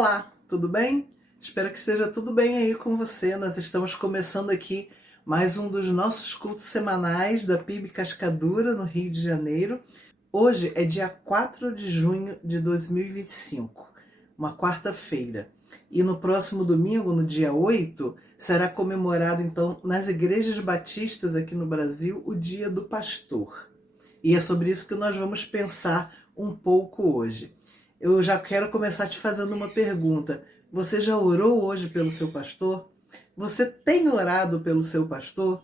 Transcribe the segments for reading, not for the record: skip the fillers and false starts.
Olá, tudo bem? Espero que esteja tudo bem aí com você. Nós estamos começando aqui mais um dos nossos cultos semanais da PIB Cascadura, no Rio de Janeiro. Hoje é dia 4 de junho de 2025, uma quarta-feira. E no próximo domingo, no dia 8, será comemorado então nas igrejas batistas aqui no Brasil o Dia do Pastor. E é sobre isso que nós vamos pensar um pouco hoje. Eu já quero começar te fazendo uma pergunta. Você já orou hoje pelo seu pastor? Você tem orado pelo seu pastor?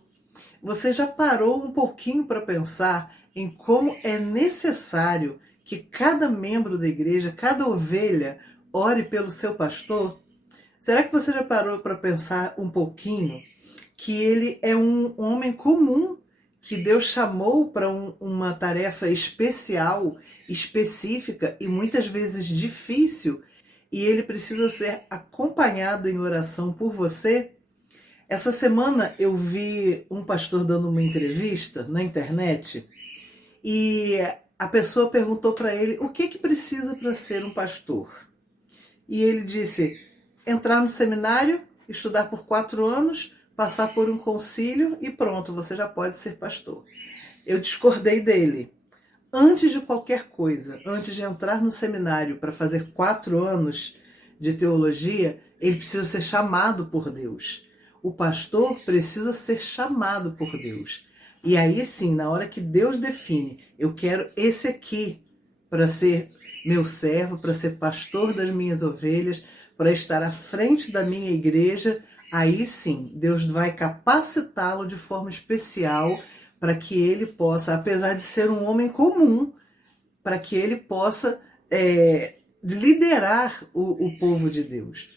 Você já parou um pouquinho para pensar em como é necessário que cada membro da igreja, cada ovelha, ore pelo seu pastor? Será que você já parou para pensar um pouquinho que ele é um homem comum que Deus chamou para uma tarefa especial, específica e muitas vezes difícil, e ele precisa ser acompanhado em oração por você? Essa semana eu vi um pastor dando uma entrevista na internet e a pessoa perguntou para ele o que precisa para ser um pastor. E ele disse: entrar no seminário, estudar por 4 anos, passar por um concílio e pronto, você já pode ser pastor. Eu discordei dele. Antes de qualquer coisa, antes de entrar no seminário para fazer 4 anos de teologia, ele precisa ser chamado por Deus. O pastor precisa ser chamado por Deus. E aí sim, na hora que Deus define, eu quero esse aqui para ser meu servo, para ser pastor das minhas ovelhas, para estar à frente da minha igreja, aí sim, Deus vai capacitá-lo de forma especial para que ele possa, apesar de ser um homem comum, para que ele possa liderar o povo de Deus.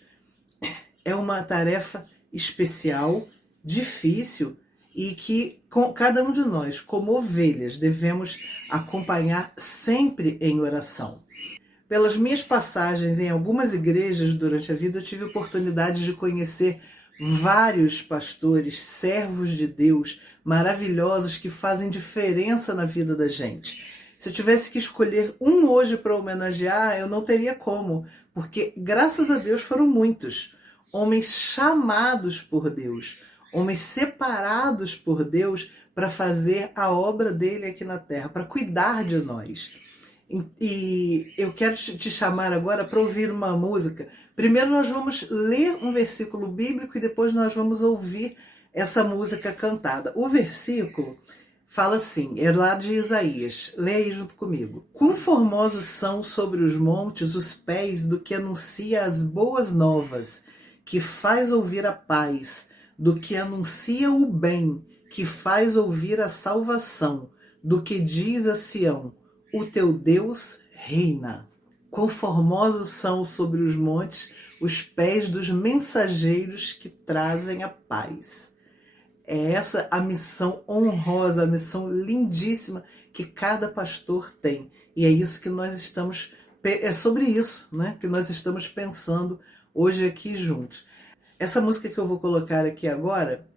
É uma tarefa especial, difícil, e que cada um de nós, como ovelhas, devemos acompanhar sempre em oração. Pelas minhas passagens em algumas igrejas durante a vida, eu tive a oportunidade de conhecer vários pastores, servos de Deus, maravilhosos, que fazem diferença na vida da gente. Se eu tivesse que escolher um hoje para homenagear, eu não teria como, porque graças a Deus foram muitos. Homens chamados por Deus, homens separados por Deus para fazer a obra dele aqui na terra, para cuidar de nós. E eu quero te chamar agora para ouvir uma música. Primeiro nós vamos ler um versículo bíblico e depois nós vamos ouvir essa música cantada. O versículo fala assim, é lá de Isaías. Lê aí junto comigo. Quão formosos são sobre os montes os pés do que anuncia as boas novas, que faz ouvir a paz, do que anuncia o bem, que faz ouvir a salvação, do que diz a Sião: o teu Deus reina. Quão formosos são sobre os montes os pés dos mensageiros que trazem a paz. É essa a missão honrosa, a missão lindíssima que cada pastor tem. E é isso que nós estamos, é sobre isso, né, que nós estamos pensando hoje aqui juntos. Essa música que eu vou colocar aqui agora,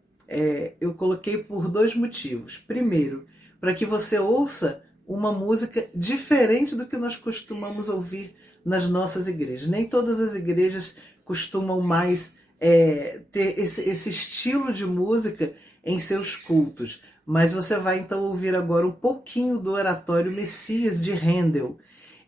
eu coloquei por 2 motivos. Primeiro, para que você ouça uma música diferente do que nós costumamos ouvir nas nossas igrejas. Nem todas as igrejas costumam mais ter esse estilo de música em seus cultos. Mas você vai então ouvir agora um pouquinho do oratório Messias de Handel.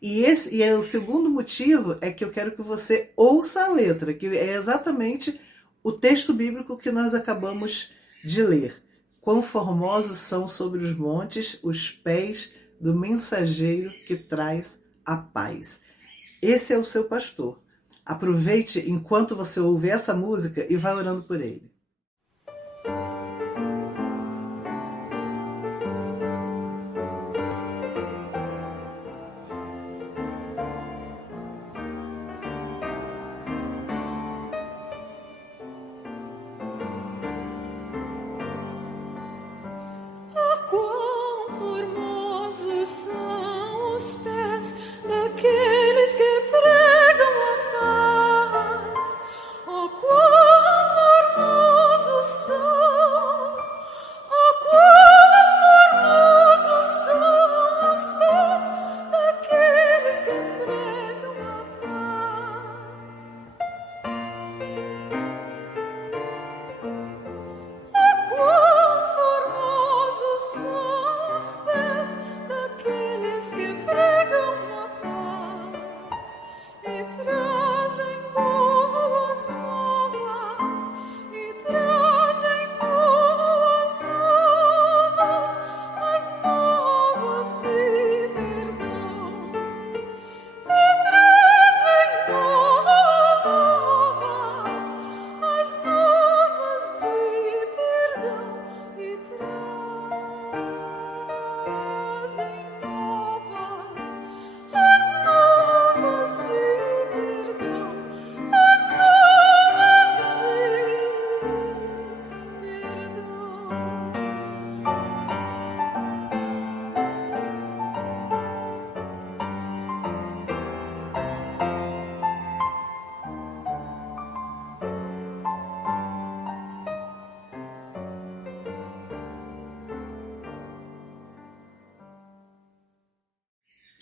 E o segundo motivo é que eu quero que você ouça a letra, que é exatamente o texto bíblico que nós acabamos de ler. Quão formosos são sobre os montes os pés do mensageiro que traz a paz. Esse é o seu pastor. Aproveite enquanto você ouve essa música e vai orando por ele. Oh, quão formosos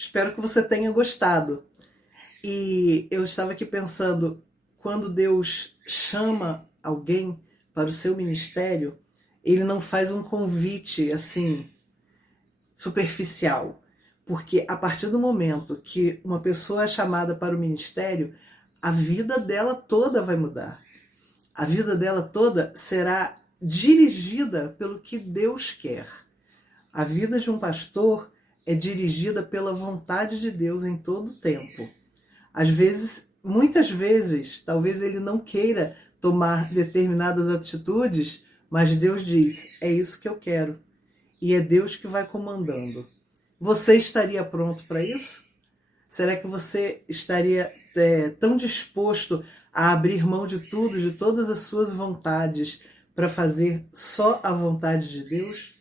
Espero que você tenha gostado. E eu estava aqui pensando, quando Deus chama alguém para o seu ministério, Ele não faz um convite assim, superficial. Porque a partir do momento que uma pessoa é chamada para o ministério, a vida dela toda vai mudar. A vida dela toda será dirigida pelo que Deus quer. A vida de um pastor é dirigida pela vontade de Deus em todo o tempo. Às vezes, muitas vezes, talvez ele não queira tomar determinadas atitudes, mas Deus diz, é isso que eu quero. E é Deus que vai comandando. Você estaria pronto para isso? Será que você estaria tão disposto a abrir mão de tudo, de todas as suas vontades, para fazer só a vontade de Deus?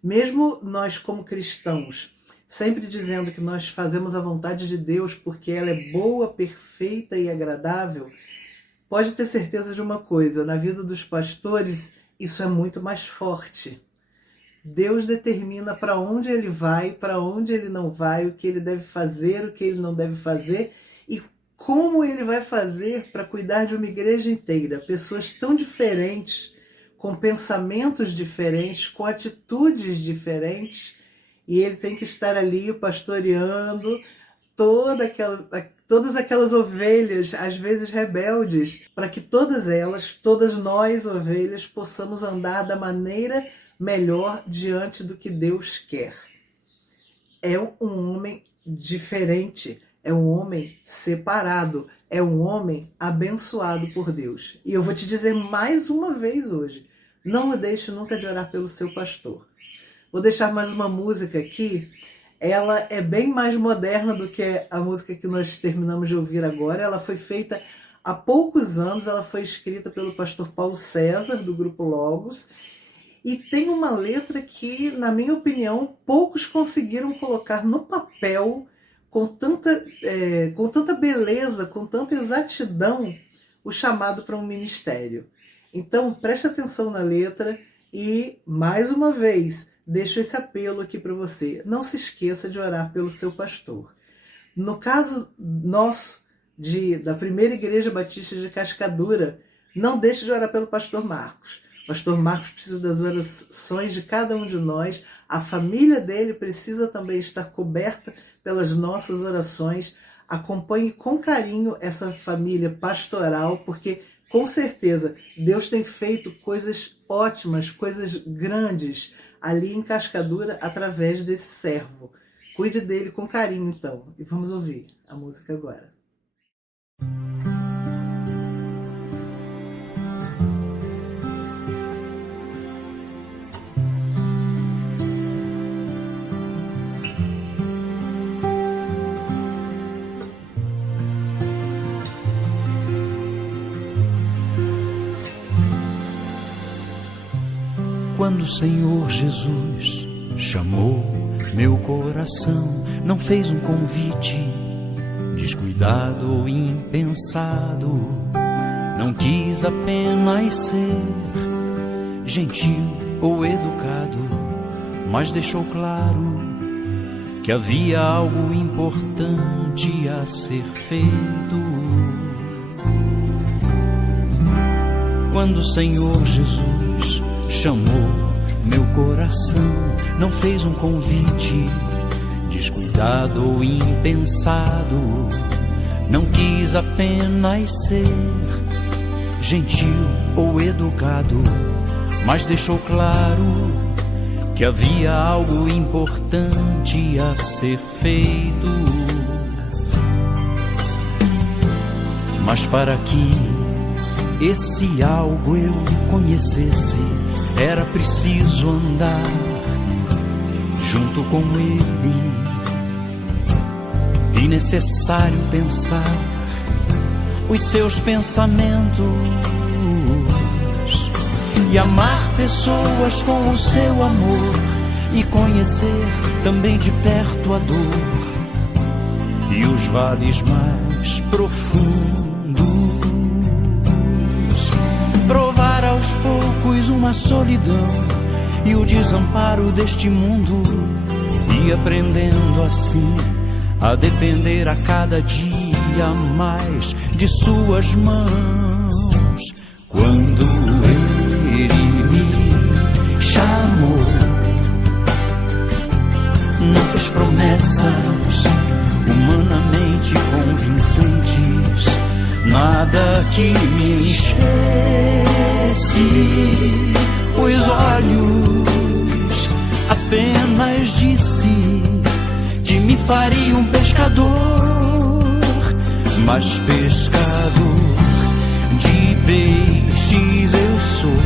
Mesmo nós como cristãos, sempre dizendo que nós fazemos a vontade de Deus porque ela é boa, perfeita e agradável, pode ter certeza de uma coisa, na vida dos pastores isso é muito mais forte. Deus determina para onde ele vai, para onde ele não vai, o que ele deve fazer, o que ele não deve fazer e como ele vai fazer para cuidar de uma igreja inteira. Pessoas tão diferentes, com pensamentos diferentes, com atitudes diferentes, e ele tem que estar ali pastoreando todas aquelas ovelhas, às vezes rebeldes, para que todas nós ovelhas, possamos andar da maneira melhor diante do que Deus quer. É um homem diferente, é um homem separado, é um homem abençoado por Deus. E eu vou te dizer mais uma vez hoje, não deixe nunca de orar pelo seu pastor. Vou deixar mais uma música aqui, ela é bem mais moderna do que a música que nós terminamos de ouvir agora. Ela foi feita há poucos anos, ela foi escrita pelo pastor Paulo César, do Grupo Logos, e tem uma letra que, na minha opinião, poucos conseguiram colocar no papel com tanta beleza, com tanta exatidão, o chamado para um ministério. Então, preste atenção na letra e, mais uma vez, deixo esse apelo aqui para você. Não se esqueça de orar pelo seu pastor. No caso nosso, da Primeira Igreja Batista de Cascadura, não deixe de orar pelo pastor Marcos. O pastor Marcos precisa das orações de cada um de nós. A família dele precisa também estar coberta pelas nossas orações. Acompanhe com carinho essa família pastoral, porque com certeza Deus tem feito coisas ótimas, coisas grandes ali em Cascadura através desse servo. Cuide dele com carinho, então. E vamos ouvir a música agora. Quando o Senhor Jesus chamou meu coração, não fez um convite descuidado ou impensado, não quis apenas ser gentil ou educado, mas deixou claro que havia algo importante a ser feito. Quando o Senhor Jesus chamou meu coração, não fez um convite descuidado ou impensado, não quis apenas ser gentil ou educado, mas deixou claro que havia algo importante a ser feito. Mas para que esse algo eu conhecesse, era preciso andar junto com ele, e necessário pensar os seus pensamentos e amar pessoas com o seu amor e conhecer também de perto a dor e os vales mais profundos. Provar aos poucos uma solidão e o desamparo deste mundo, e aprendendo assim a depender a cada dia mais de suas mãos. Quando Ele me chamou, não fez promessas humanamente convincentes, nada que me enchesse os olhos, apenas disse que me faria um pescador, mas pescador de peixes eu sou.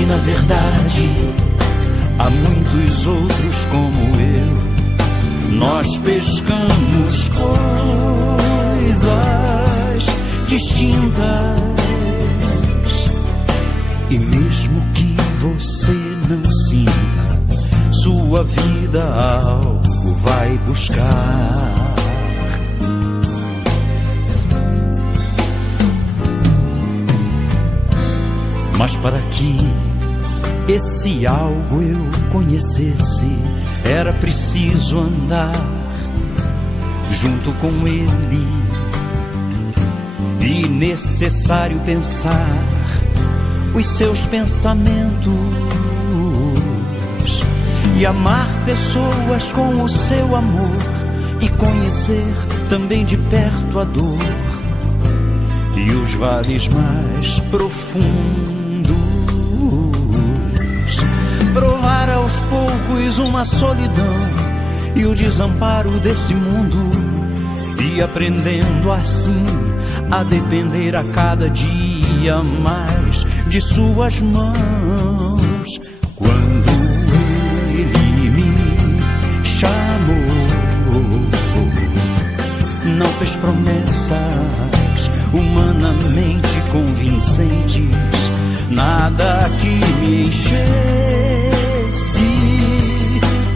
E na verdade há muitos outros como eu. Nós pescamos coisas distintas, e mesmo que você não sinta, sua vida algo vai buscar. Mas para que esse algo eu conhecesse, era preciso andar junto com Ele, e necessário pensar os seus pensamentos e amar pessoas com o seu amor, e conhecer também de perto a dor e os vales mais profundos. Provar aos poucos uma solidão e o desamparo desse mundo, e aprendendo assim a depender a cada dia mais de suas mãos. Quando Ele me chamou, não fez promessas humanamente convincentes, nada que me enchesse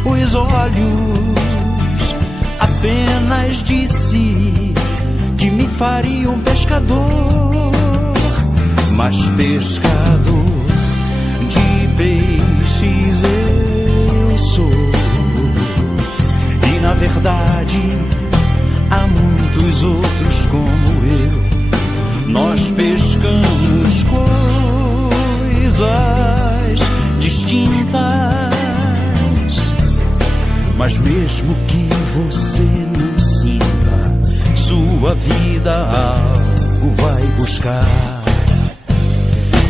os olhos, apenas disse que me faria um pescador, mas pescador de peixes eu sou. E na verdade há muitos outros como eu. Nós pescamos coisas distintas, mas mesmo que você não sinta, sua vida algo vai buscar.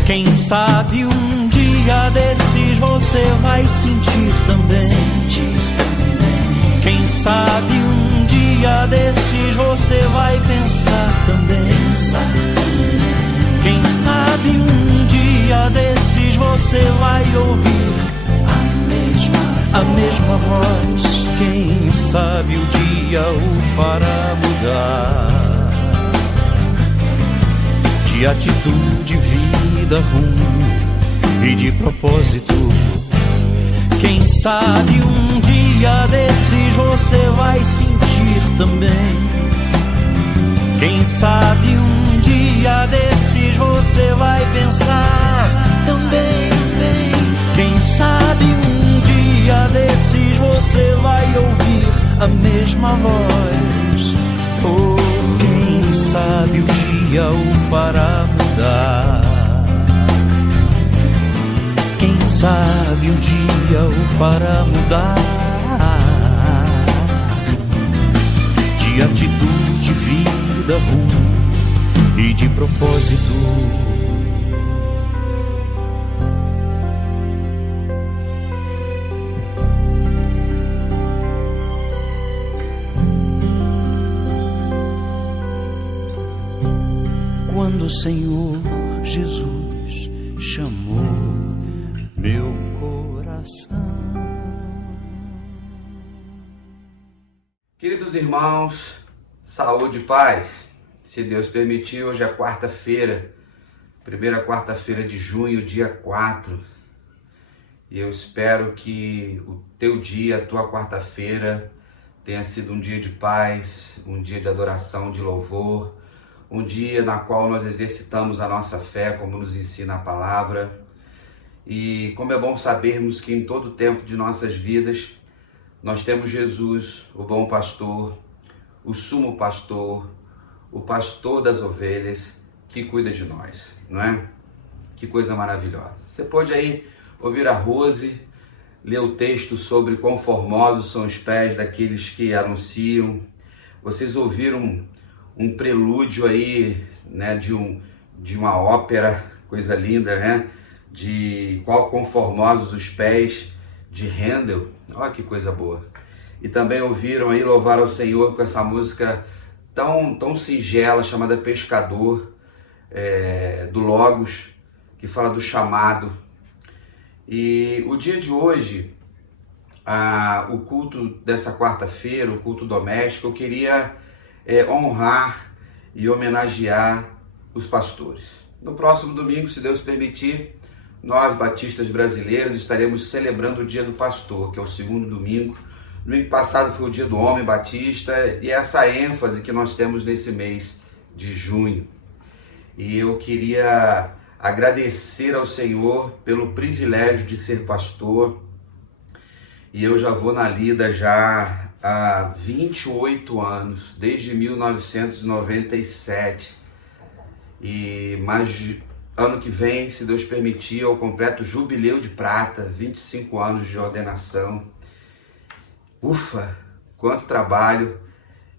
Quem sabe um dia desses você vai sentir também. Quem sabe um dia desses você vai pensar também. Quem sabe um dia desses você vai ouvir a mesma voz. Quem sabe o dia o fará mudar de atitude, vida, rumo e de propósito. Quem sabe um dia desses você vai sentir também. Quem sabe um dia desses você vai pensar também. Quem sabe um dia desses você vai ouvir a mesma voz. Oh, quem sabe o dia o fará mudar. Quem sabe o dia o fará mudar de atitude, vida, rumo e de propósito. Quando o Senhor Jesus chamou meu coração. Queridos irmãos, saúde e paz. Se Deus permitir, hoje é quarta-feira, primeira quarta-feira de junho, dia 4. E eu espero que o teu dia, a tua quarta-feira, tenha sido um dia de paz, um dia de adoração, de louvor, um dia na qual nós exercitamos a nossa fé, como nos ensina a palavra. E como é bom sabermos que em todo o tempo de nossas vidas, nós temos Jesus, o bom pastor, o sumo pastor, o pastor das ovelhas, que cuida de nós, não é? Que coisa maravilhosa. Você pode aí ouvir a Rose ler o texto sobre quão formosos são os pés daqueles que anunciam. Vocês ouviram um prelúdio aí, né, de uma ópera, coisa linda, né? De quão formosos os pés de Handel. Olha que coisa boa. E também ouviram aí louvar ao Senhor com essa música tão singela, chamada Pescador, do Logos, que fala do chamado. E o dia de hoje, o culto dessa quarta-feira, o culto doméstico, eu queria honrar e homenagear os pastores. No próximo domingo, se Deus permitir, nós, batistas brasileiros, estaremos celebrando o Dia do Pastor, que é o segundo domingo. Domingo passado foi o Dia do Homem Batista, e essa ênfase que nós temos nesse mês de junho. E eu queria agradecer ao Senhor pelo privilégio de ser pastor. E eu já vou na lida já há 28 anos, desde 1997. Mas ano que vem, se Deus permitir, eu completo jubileu de prata, 25 anos de ordenação. Ufa, quanto trabalho!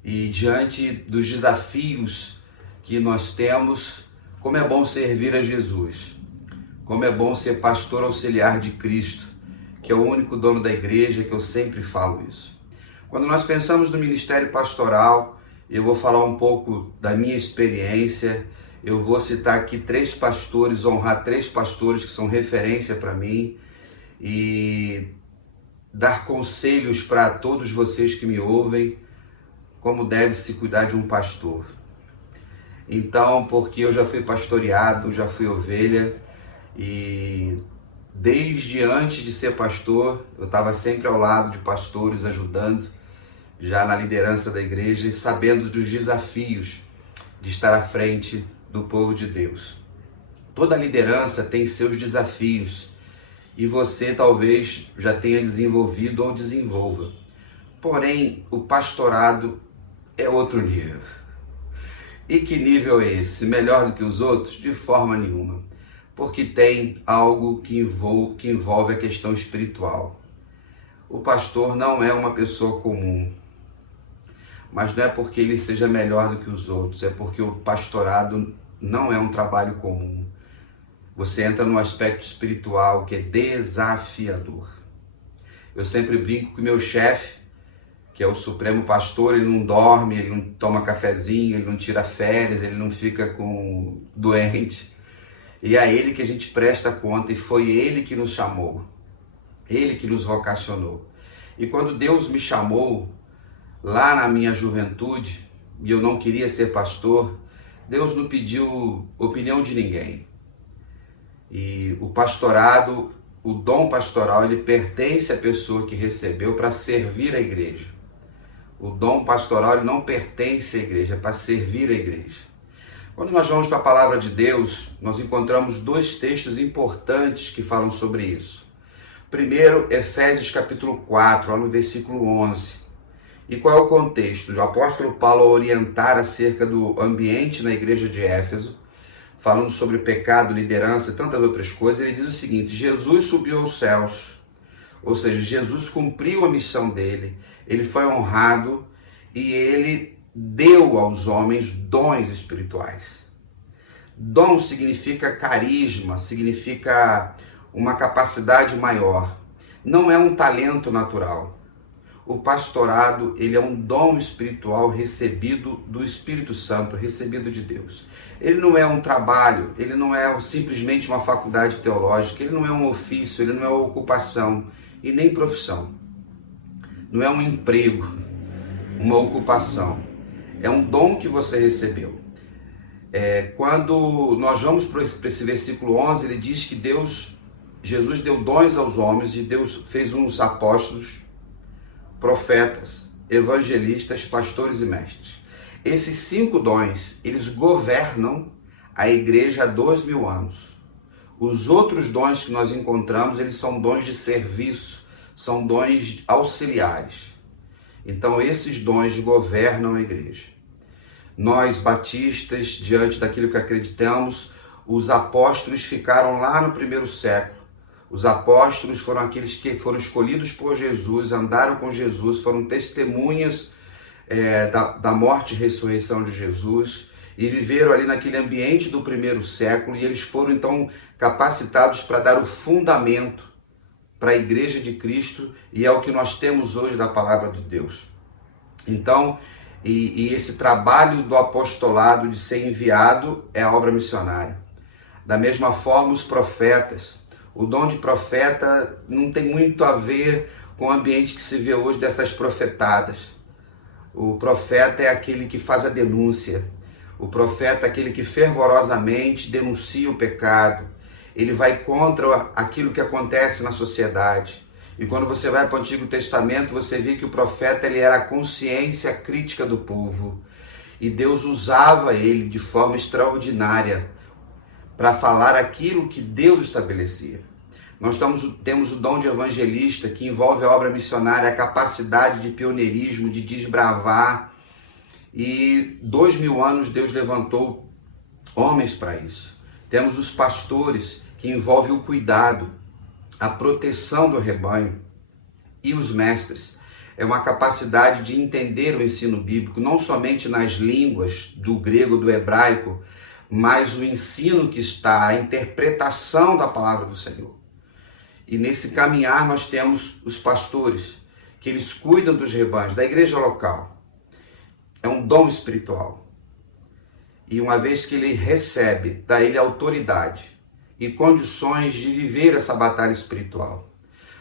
E diante dos desafios que nós temos, como é bom servir a Jesus, como é bom ser pastor auxiliar de Cristo, que é o único dono da igreja, que eu sempre falo isso. Quando nós pensamos no ministério pastoral, eu vou falar um pouco da minha experiência. Eu vou citar aqui 3 pastores, honrar 3 pastores que são referência para mim e dar conselhos para todos vocês que me ouvem, como deve se cuidar de um pastor. Então, porque eu já fui pastoreado, já fui ovelha, e desde antes de ser pastor, eu estava sempre ao lado de pastores, ajudando, já na liderança da igreja e sabendo dos desafios de estar à frente do povo de Deus. Toda liderança tem seus desafios e você talvez já tenha desenvolvido ou desenvolva. Porém, o pastorado é outro nível. E que nível é esse? Melhor do que os outros? De forma nenhuma. Porque tem algo que envolve a questão espiritual. O pastor não é uma pessoa comum. Mas não é porque ele seja melhor do que os outros, é porque o pastorado não é um trabalho comum. Você entra num aspecto espiritual que é desafiador. Eu sempre brinco que meu chefe, que é o supremo pastor, ele não dorme, ele não toma cafezinho, ele não tira férias, ele não fica doente. E é a ele que a gente presta conta, e foi ele que nos chamou, ele que nos vocacionou. E quando Deus me chamou, lá na minha juventude, e eu não queria ser pastor, Deus não pediu opinião de ninguém. E o pastorado, o dom pastoral, ele pertence à pessoa que recebeu para servir a igreja. O dom pastoral ele não pertence à igreja, é para servir a igreja. Quando nós vamos para a palavra de Deus, nós encontramos 2 textos importantes que falam sobre isso. Primeiro, Efésios capítulo 4, lá no versículo 11. E qual é o contexto? O apóstolo Paulo, ao orientar acerca do ambiente na igreja de Éfeso, falando sobre pecado, liderança e tantas outras coisas, ele diz o seguinte: Jesus subiu aos céus, ou seja, Jesus cumpriu a missão dele, ele foi honrado e ele deu aos homens dons espirituais. Dom significa carisma, significa uma capacidade maior, não é um talento natural. O pastorado, ele é um dom espiritual recebido do Espírito Santo, recebido de Deus. Ele não é um trabalho, ele não é simplesmente uma faculdade teológica, ele não é um ofício, ele não é uma ocupação e nem profissão. Não é um emprego, uma ocupação. É um dom que você recebeu. Quando nós vamos para esse versículo 11, ele diz que Jesus deu dons aos homens e Deus fez uns apóstolos, profetas, evangelistas, pastores e mestres. Esses 5 dons, eles governam a igreja há 2000 anos. Os outros dons que nós encontramos, eles são dons de serviço, são dons auxiliares. Então esses dons governam a igreja. Nós, batistas, diante daquilo que acreditamos, os apóstolos ficaram lá no primeiro século. Os apóstolos foram aqueles que foram escolhidos por Jesus, andaram com Jesus, foram testemunhas da morte e ressurreição de Jesus e viveram ali naquele ambiente do primeiro século, e eles foram então capacitados para dar o fundamento para a igreja de Cristo, e é o que nós temos hoje da palavra de Deus. Então, e esse trabalho do apostolado de ser enviado é a obra missionária. Da mesma forma, os profetas. O dom de profeta não tem muito a ver com o ambiente que se vê hoje dessas profetadas. O profeta é aquele que faz a denúncia. O profeta é aquele que fervorosamente denuncia o pecado. Ele vai contra aquilo que acontece na sociedade. E quando você vai para o Antigo Testamento, você vê que o profeta ele era a consciência crítica do povo. E Deus usava ele de forma extraordinária para falar aquilo que Deus estabelecia. Nós temos o dom de evangelista, que envolve a obra missionária, a capacidade de pioneirismo, de desbravar. E 2000 anos Deus levantou homens para isso. Temos os pastores, que envolve o cuidado, a proteção do rebanho. E os mestres, é uma capacidade de entender o ensino bíblico, não somente nas línguas do grego, do hebraico, mas o ensino que está, a interpretação da palavra do Senhor. E nesse caminhar nós temos os pastores, que eles cuidam dos rebanhos, da igreja local. É um dom espiritual. E uma vez que ele recebe, dá ele autoridade e condições de viver essa batalha espiritual.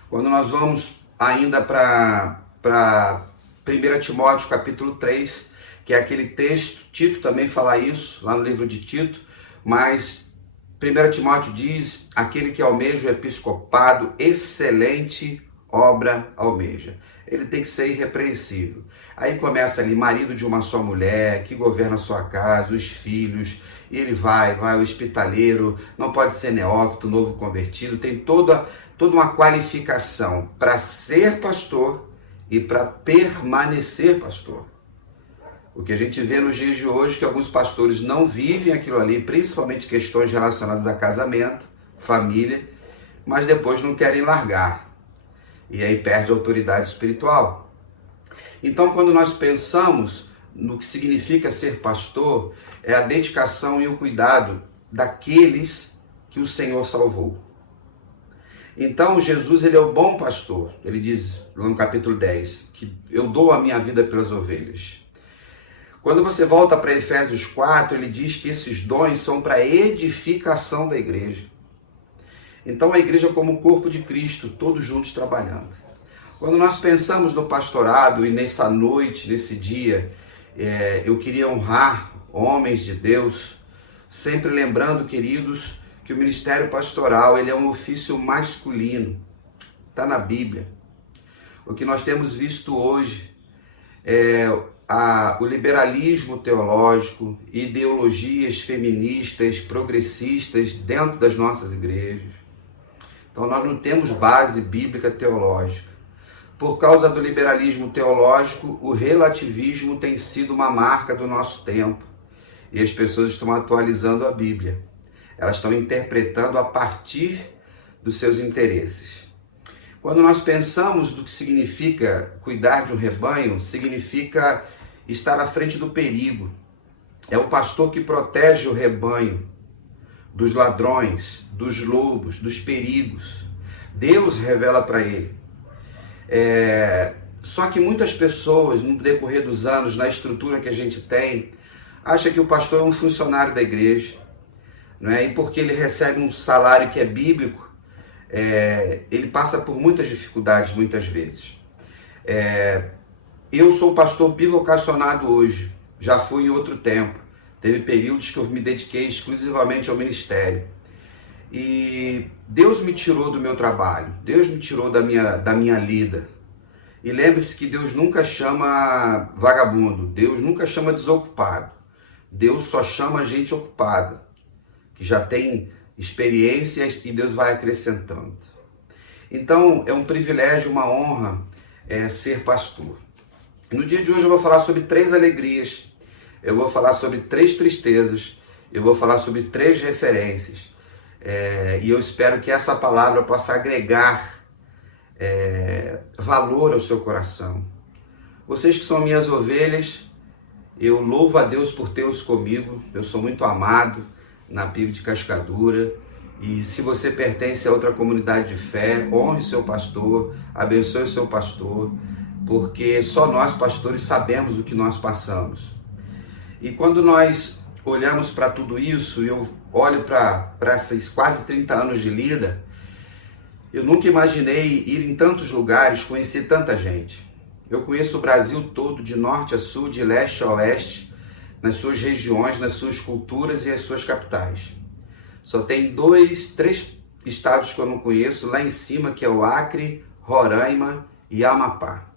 Quando nós vamos ainda para 1 Timóteo capítulo 3, que é aquele texto, Tito também fala isso, lá no livro de Tito, mas 1 Timóteo diz, aquele que almeja o episcopado, excelente obra almeja. Ele tem que ser irrepreensível. Aí começa ali, marido de uma só mulher, que governa a sua casa, os filhos, e ele vai o hospitaleiro, não pode ser neófito, novo convertido, tem toda uma qualificação para ser pastor e para permanecer pastor. O que a gente vê nos dias de hoje é que alguns pastores não vivem aquilo ali, principalmente questões relacionadas a casamento, família, mas depois não querem largar. E aí perde a autoridade espiritual. Então, quando nós pensamos no que significa ser pastor, é a dedicação e o cuidado daqueles que o Senhor salvou. Então, Jesus, ele é o bom pastor. Ele diz no capítulo 10, que eu dou a minha vida pelas ovelhas. Quando você volta para Efésios 4, ele diz que esses dons são para a edificação da igreja. Então a igreja como o corpo de Cristo, todos juntos trabalhando. Quando nós pensamos no pastorado e nessa noite, nesse dia, eu queria honrar homens de Deus, sempre lembrando, queridos, que o ministério pastoral ele é um ofício masculino. Está na Bíblia. O que nós temos visto hoje é o liberalismo teológico, ideologias feministas, progressistas dentro das nossas igrejas. Então nós não temos base bíblica teológica. Por causa do liberalismo teológico, o relativismo tem sido uma marca do nosso tempo. E as pessoas estão atualizando a Bíblia. Elas estão interpretando a partir dos seus interesses. Quando nós pensamos do que significa cuidar de um rebanho, significa estar à frente do perigo. É o pastor que protege o rebanho dos ladrões, dos lobos, dos perigos. Deus revela para ele. Só que muitas pessoas, no decorrer dos anos, na estrutura que a gente tem, acham que o pastor é um funcionário da igreja, não é? E porque ele recebe um salário que é bíblico, ele passa por muitas dificuldades, muitas vezes. Eu sou pastor bivocacionado hoje, já fui em outro tempo. Teve períodos que eu me dediquei exclusivamente ao ministério. E Deus me tirou do meu trabalho, Deus me tirou da minha lida. E lembre-se que Deus nunca chama vagabundo, Deus nunca chama desocupado. Deus só chama gente ocupada, que já tem experiências e Deus vai acrescentando. Então é um privilégio, uma honra ser pastor. No dia de hoje eu vou falar sobre 3 alegrias, eu vou falar sobre 3 tristezas, eu vou falar sobre 3 referências. E eu espero que essa palavra possa agregar valor ao seu coração. Vocês que são minhas ovelhas, eu louvo a Deus por tê-los comigo. Eu sou muito amado na PIB de Cascadura. E se você pertence a outra comunidade de fé, honre seu pastor, abençoe o seu pastor, porque só nós, pastores, sabemos o que nós passamos. E quando nós olhamos para tudo isso, eu olho para esses quase 30 anos de lida, eu nunca imaginei ir em tantos lugares, conhecer tanta gente. Eu conheço o Brasil todo, de norte a sul, de leste a oeste, nas suas regiões, nas suas culturas e as suas capitais. Só tem 2, 3 estados que eu não conheço, lá em cima, que é o Acre, Roraima e Amapá.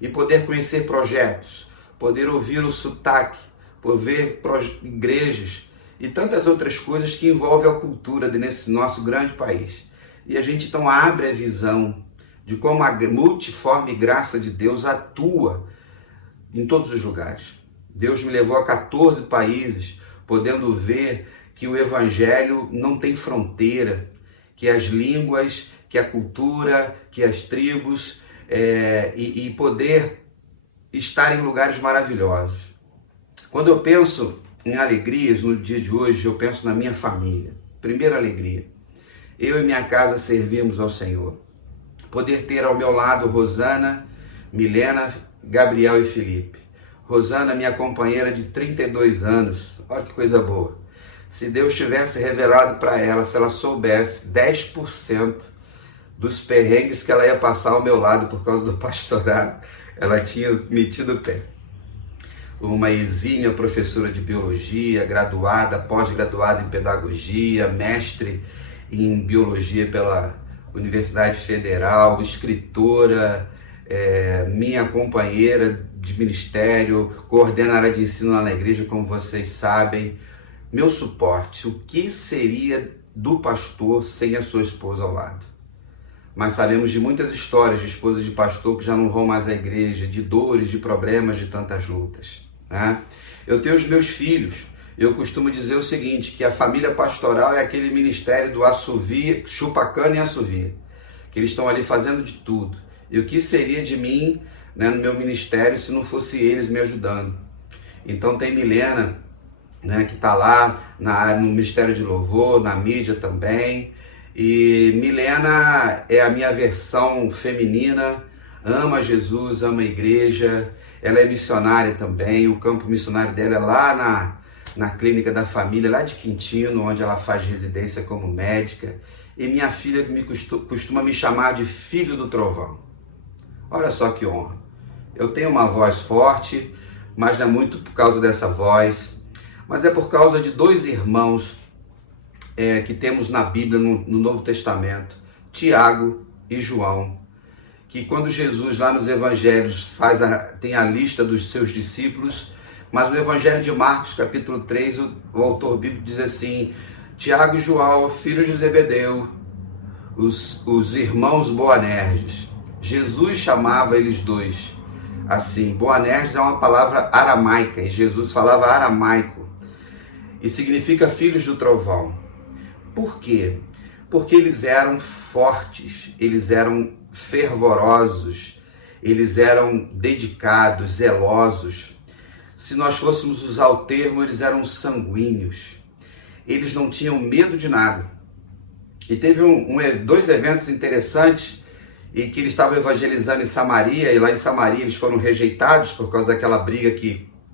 E poder conhecer projetos, poder ouvir o sotaque, poder ver igrejas e tantas outras coisas que envolvem a cultura nesse nosso grande país. E a gente então abre a visão de como a multiforme graça de Deus atua em todos os lugares. Deus me levou a 14 países, podendo ver que o Evangelho não tem fronteira, que as línguas, que a cultura, que as tribos, e poder estar em lugares maravilhosos. Quando eu penso em alegrias no dia de hoje, eu penso na minha família. Primeira alegria, eu e minha casa servimos ao Senhor. Poder ter ao meu lado Rosana, Milena, Gabriel e Felipe. Rosana, minha companheira de 32 anos, olha que coisa boa. Se Deus tivesse revelado para ela, se ela soubesse 10% dos perrengues que ela ia passar ao meu lado por causa do pastorado, ela tinha metido o pé. Uma exímia professora de biologia, graduada, pós-graduada em pedagogia, mestre em biologia pela Universidade Federal, escritora, minha companheira de ministério, coordenadora de ensino lá na igreja, como vocês sabem. Meu suporte, o que seria do pastor sem a sua esposa ao lado? Mas sabemos de muitas histórias de esposas de pastor que já não vão mais à igreja, de dores, de problemas, de tantas lutas, né? Eu tenho os meus filhos, eu costumo dizer o seguinte, que a família pastoral é aquele ministério do assovia, chupa-cana e assovia, que eles estão ali fazendo de tudo. E o que seria de mim, né, no meu ministério se não fosse eles me ajudando? Então tem Milena, né, que está lá no Ministério de Louvor, na mídia também. E Milena é a minha versão feminina, ama Jesus, ama a igreja, ela é missionária também, o campo missionário dela é lá na clínica da família, lá de Quintino, onde ela faz residência como médica. E minha filha costuma me chamar de filho do trovão. Olha só que honra. Eu tenho uma voz forte, mas não é muito por causa dessa voz, mas é por causa de 2 irmãos que temos na Bíblia, no Novo Testamento, Tiago e João, que quando Jesus lá nos evangelhos tem a lista dos seus discípulos, mas no evangelho de Marcos, capítulo 3, o autor bíblico diz assim: Tiago e João, filhos de Zebedeu, os irmãos Boanerges. Jesus chamava eles 2 assim. Boanerges é uma palavra aramaica, e Jesus falava aramaico, e significa filhos do trovão. Por quê? Porque eles eram fortes, eles eram fervorosos, eles eram dedicados, zelosos. Se nós fôssemos usar o termo, eles eram sanguíneos. Eles não tinham medo de nada. E teve 2 eventos interessantes em que eles estavam evangelizando em Samaria, e lá em Samaria eles foram rejeitados por causa daquela briga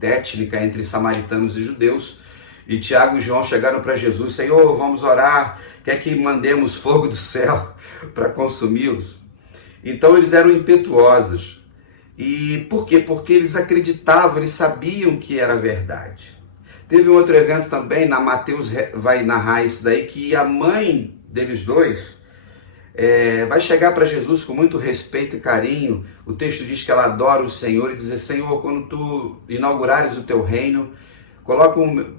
étnica entre samaritanos e judeus. E Tiago e João chegaram para Jesus: Senhor, vamos orar, quer que mandemos fogo do céu para consumi-los? Então eles eram impetuosos. E por quê? Porque eles acreditavam, eles sabiam que era verdade. Teve um outro evento também, na Mateus vai narrar isso daí, que a mãe deles 2 vai chegar para Jesus com muito respeito e carinho. O texto diz que ela adora o Senhor e diz: Senhor, quando tu inaugurares o teu reino,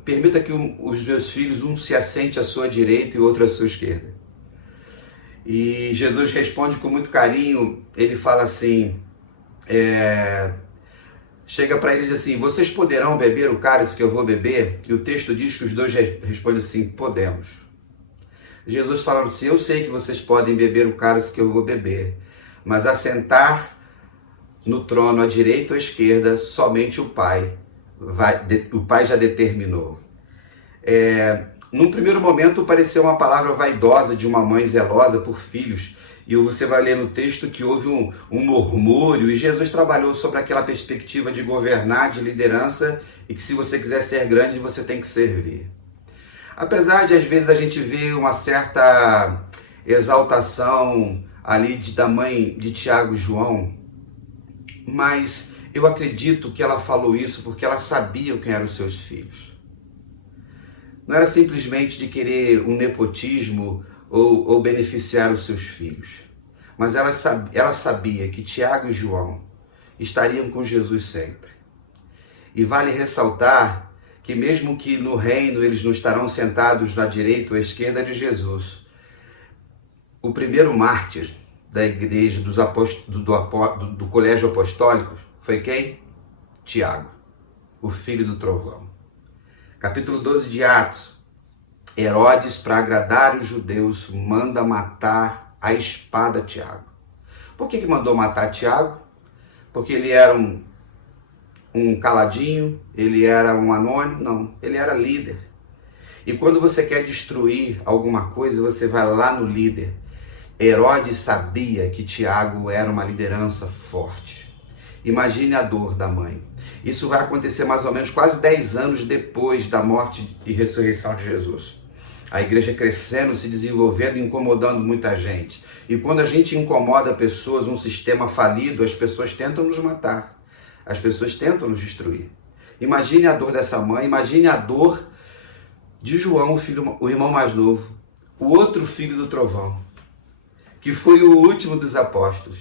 permita que os meus filhos, um se assente à sua direita e o outro à sua esquerda. E Jesus responde com muito carinho, ele fala assim, chega para eles assim, vocês poderão beber o cálice que eu vou beber? E o texto diz que os dois respondem assim, podemos. Jesus fala assim, eu sei que vocês podem beber o cálice que eu vou beber, mas assentar no trono à direita ou à esquerda, somente o Pai já determinou. Num primeiro momento pareceu uma palavra vaidosa de uma mãe zelosa por filhos, e você vai ler no texto que houve um murmúrio, e Jesus trabalhou sobre aquela perspectiva de governar, de liderança, e que se você quiser ser grande, você tem que servir. Apesar de às vezes a gente ver uma certa exaltação ali da mãe de Tiago e João, mas eu acredito que ela falou isso porque ela sabia quem eram os seus filhos. Não era simplesmente de querer um nepotismo ou beneficiar os seus filhos. Mas ela sabia que Tiago e João estariam com Jesus sempre. E vale ressaltar que mesmo que no reino eles não estarão sentados na direita ou à esquerda de Jesus, o primeiro mártir da igreja do colégio apostólico foi quem? Tiago, o filho do trovão. Capítulo 12 de Atos. Herodes, para agradar os judeus, manda matar a espada Tiago. Por que mandou matar Tiago? Porque ele era um caladinho, ele era um anônimo? Não, ele era líder. E quando você quer destruir alguma coisa, você vai lá no líder. Herodes sabia que Tiago era uma liderança forte. Imagine a dor da mãe. Isso vai acontecer mais ou menos quase 10 anos depois da morte e ressurreição de Jesus. A igreja crescendo, se desenvolvendo, incomodando muita gente. E quando a gente incomoda pessoas, um sistema falido, as pessoas tentam nos matar. As pessoas tentam nos destruir. Imagine a dor dessa mãe, imagine a dor de João, o irmão mais novo, o outro filho do trovão, que foi o último dos apóstolos.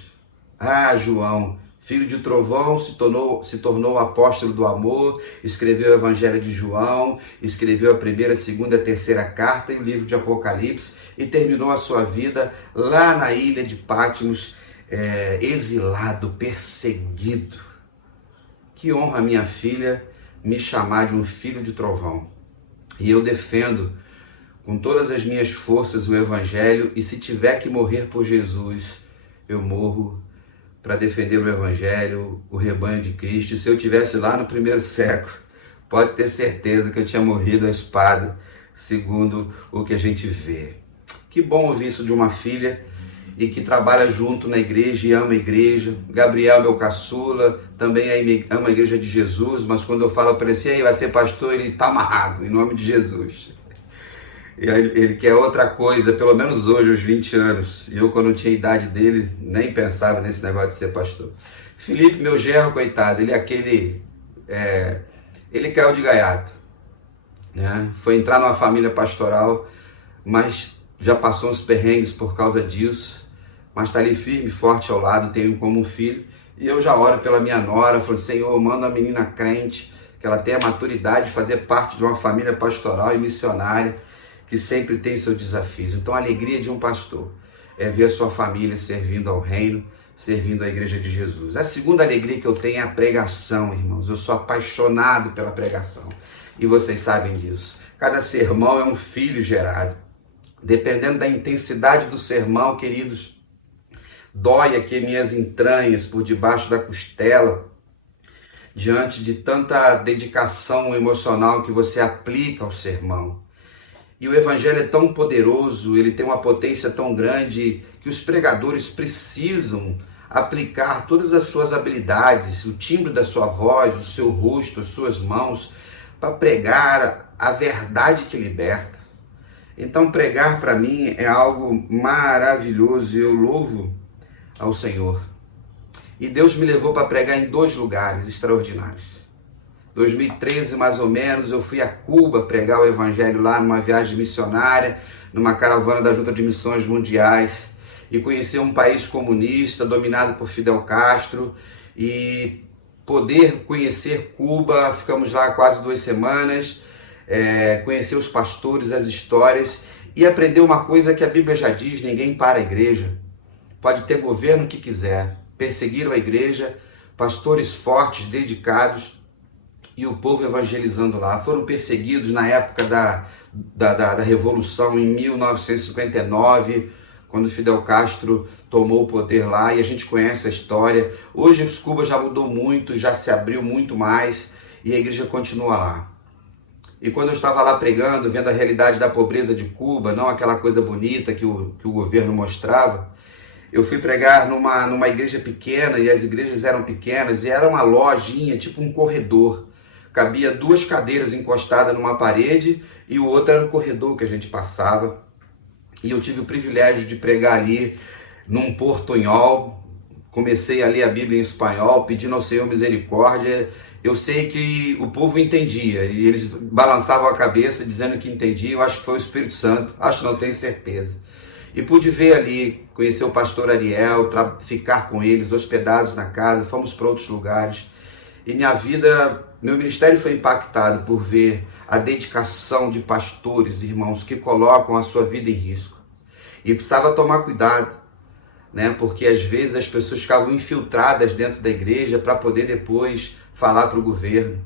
Ah, João, filho de trovão, se tornou apóstolo do amor, escreveu o Evangelho de João, escreveu a primeira, segunda, terceira carta e o livro de Apocalipse e terminou a sua vida lá na ilha de Patmos, exilado, perseguido. Que honra, minha filha, me chamar de um filho de trovão. E eu defendo com todas as minhas forças o Evangelho, e se tiver que morrer por Jesus, eu morro para defender o Evangelho, o rebanho de Cristo. E se eu estivesse lá no primeiro século, pode ter certeza que eu tinha morrido à espada, segundo o que a gente vê. Que bom ouvir isso de uma filha e que trabalha junto na igreja e ama a igreja. Gabriel, meu caçula, também ama a igreja de Jesus, mas quando eu falo para ele assim, vai ser pastor, ele está amarrado, em nome de Jesus. Ele quer outra coisa, pelo menos hoje, aos 20 anos. E eu, quando não tinha a idade dele, nem pensava nesse negócio de ser pastor. Felipe, meu genro, coitado, ele é aquele... ele caiu de gaiato, né? Foi entrar numa família pastoral, mas já passou uns perrengues por causa disso. Mas está ali firme, forte ao lado, tenho como um filho. E eu já oro pela minha nora, falo, Senhor, manda uma menina crente, que ela tenha a maturidade de fazer parte de uma família pastoral e missionária, que sempre tem seus desafios. Então a alegria de um pastor é ver a sua família servindo ao reino, servindo à igreja de Jesus. A segunda alegria que eu tenho é a pregação, irmãos. Eu sou apaixonado pela pregação. E vocês sabem disso. Cada sermão é um filho gerado. Dependendo da intensidade do sermão, queridos, dói aqui minhas entranhas por debaixo da costela, diante de tanta dedicação emocional que você aplica ao sermão. E o Evangelho é tão poderoso, ele tem uma potência tão grande, que os pregadores precisam aplicar todas as suas habilidades, o timbre da sua voz, o seu rosto, as suas mãos, para pregar a verdade que liberta. Então pregar para mim é algo maravilhoso e eu louvo ao Senhor. E Deus me levou para pregar em 2 lugares extraordinários. 2013, mais ou menos, eu fui a Cuba pregar o Evangelho lá numa viagem missionária, numa caravana da Junta de Missões Mundiais, e conhecer um país comunista dominado por Fidel Castro, e poder conhecer Cuba. Ficamos lá quase 2 semanas, conhecer os pastores, as histórias, e aprender uma coisa que a Bíblia já diz: ninguém para a igreja. Pode ter governo que quiser, perseguiram a igreja, pastores fortes, dedicados, e o povo evangelizando lá. Foram perseguidos na época da Revolução, em 1959, quando Fidel Castro tomou o poder lá, e a gente conhece a história. Hoje Cuba já mudou muito, já se abriu muito mais, e a igreja continua lá. E quando eu estava lá pregando, vendo a realidade da pobreza de Cuba, não aquela coisa bonita que o governo mostrava, eu fui pregar numa igreja pequena, e as igrejas eram pequenas, e era uma lojinha, tipo um corredor. Cabia 2 cadeiras encostadas numa parede, e o outro era o corredor que a gente passava. E eu tive o privilégio de pregar ali num portunhol. Comecei a ler a Bíblia em espanhol, pedindo ao Senhor misericórdia. Eu sei que o povo entendia, e eles balançavam a cabeça dizendo que entendia. Eu acho que foi o Espírito Santo, acho, não tenho certeza. E pude ver ali, conhecer o pastor Ariel, ficar com eles, hospedados na casa, fomos para outros lugares. E meu ministério foi impactado por ver a dedicação de pastores, irmãos, que colocam a sua vida em risco. E precisava tomar cuidado, né? Porque às vezes as pessoas ficavam infiltradas dentro da igreja para poder depois falar para o governo.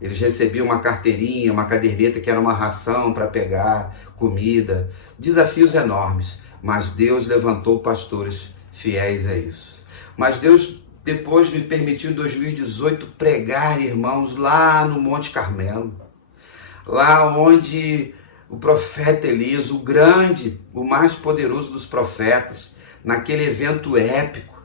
Eles recebiam uma carteirinha, uma caderneta que era uma ração para pegar, comida, desafios enormes. Mas Deus levantou pastores fiéis a isso. Mas Deus depois me permitiu em 2018 pregar, irmãos, lá no Monte Carmelo. Lá onde o profeta Elias, o grande, o mais poderoso dos profetas, naquele evento épico,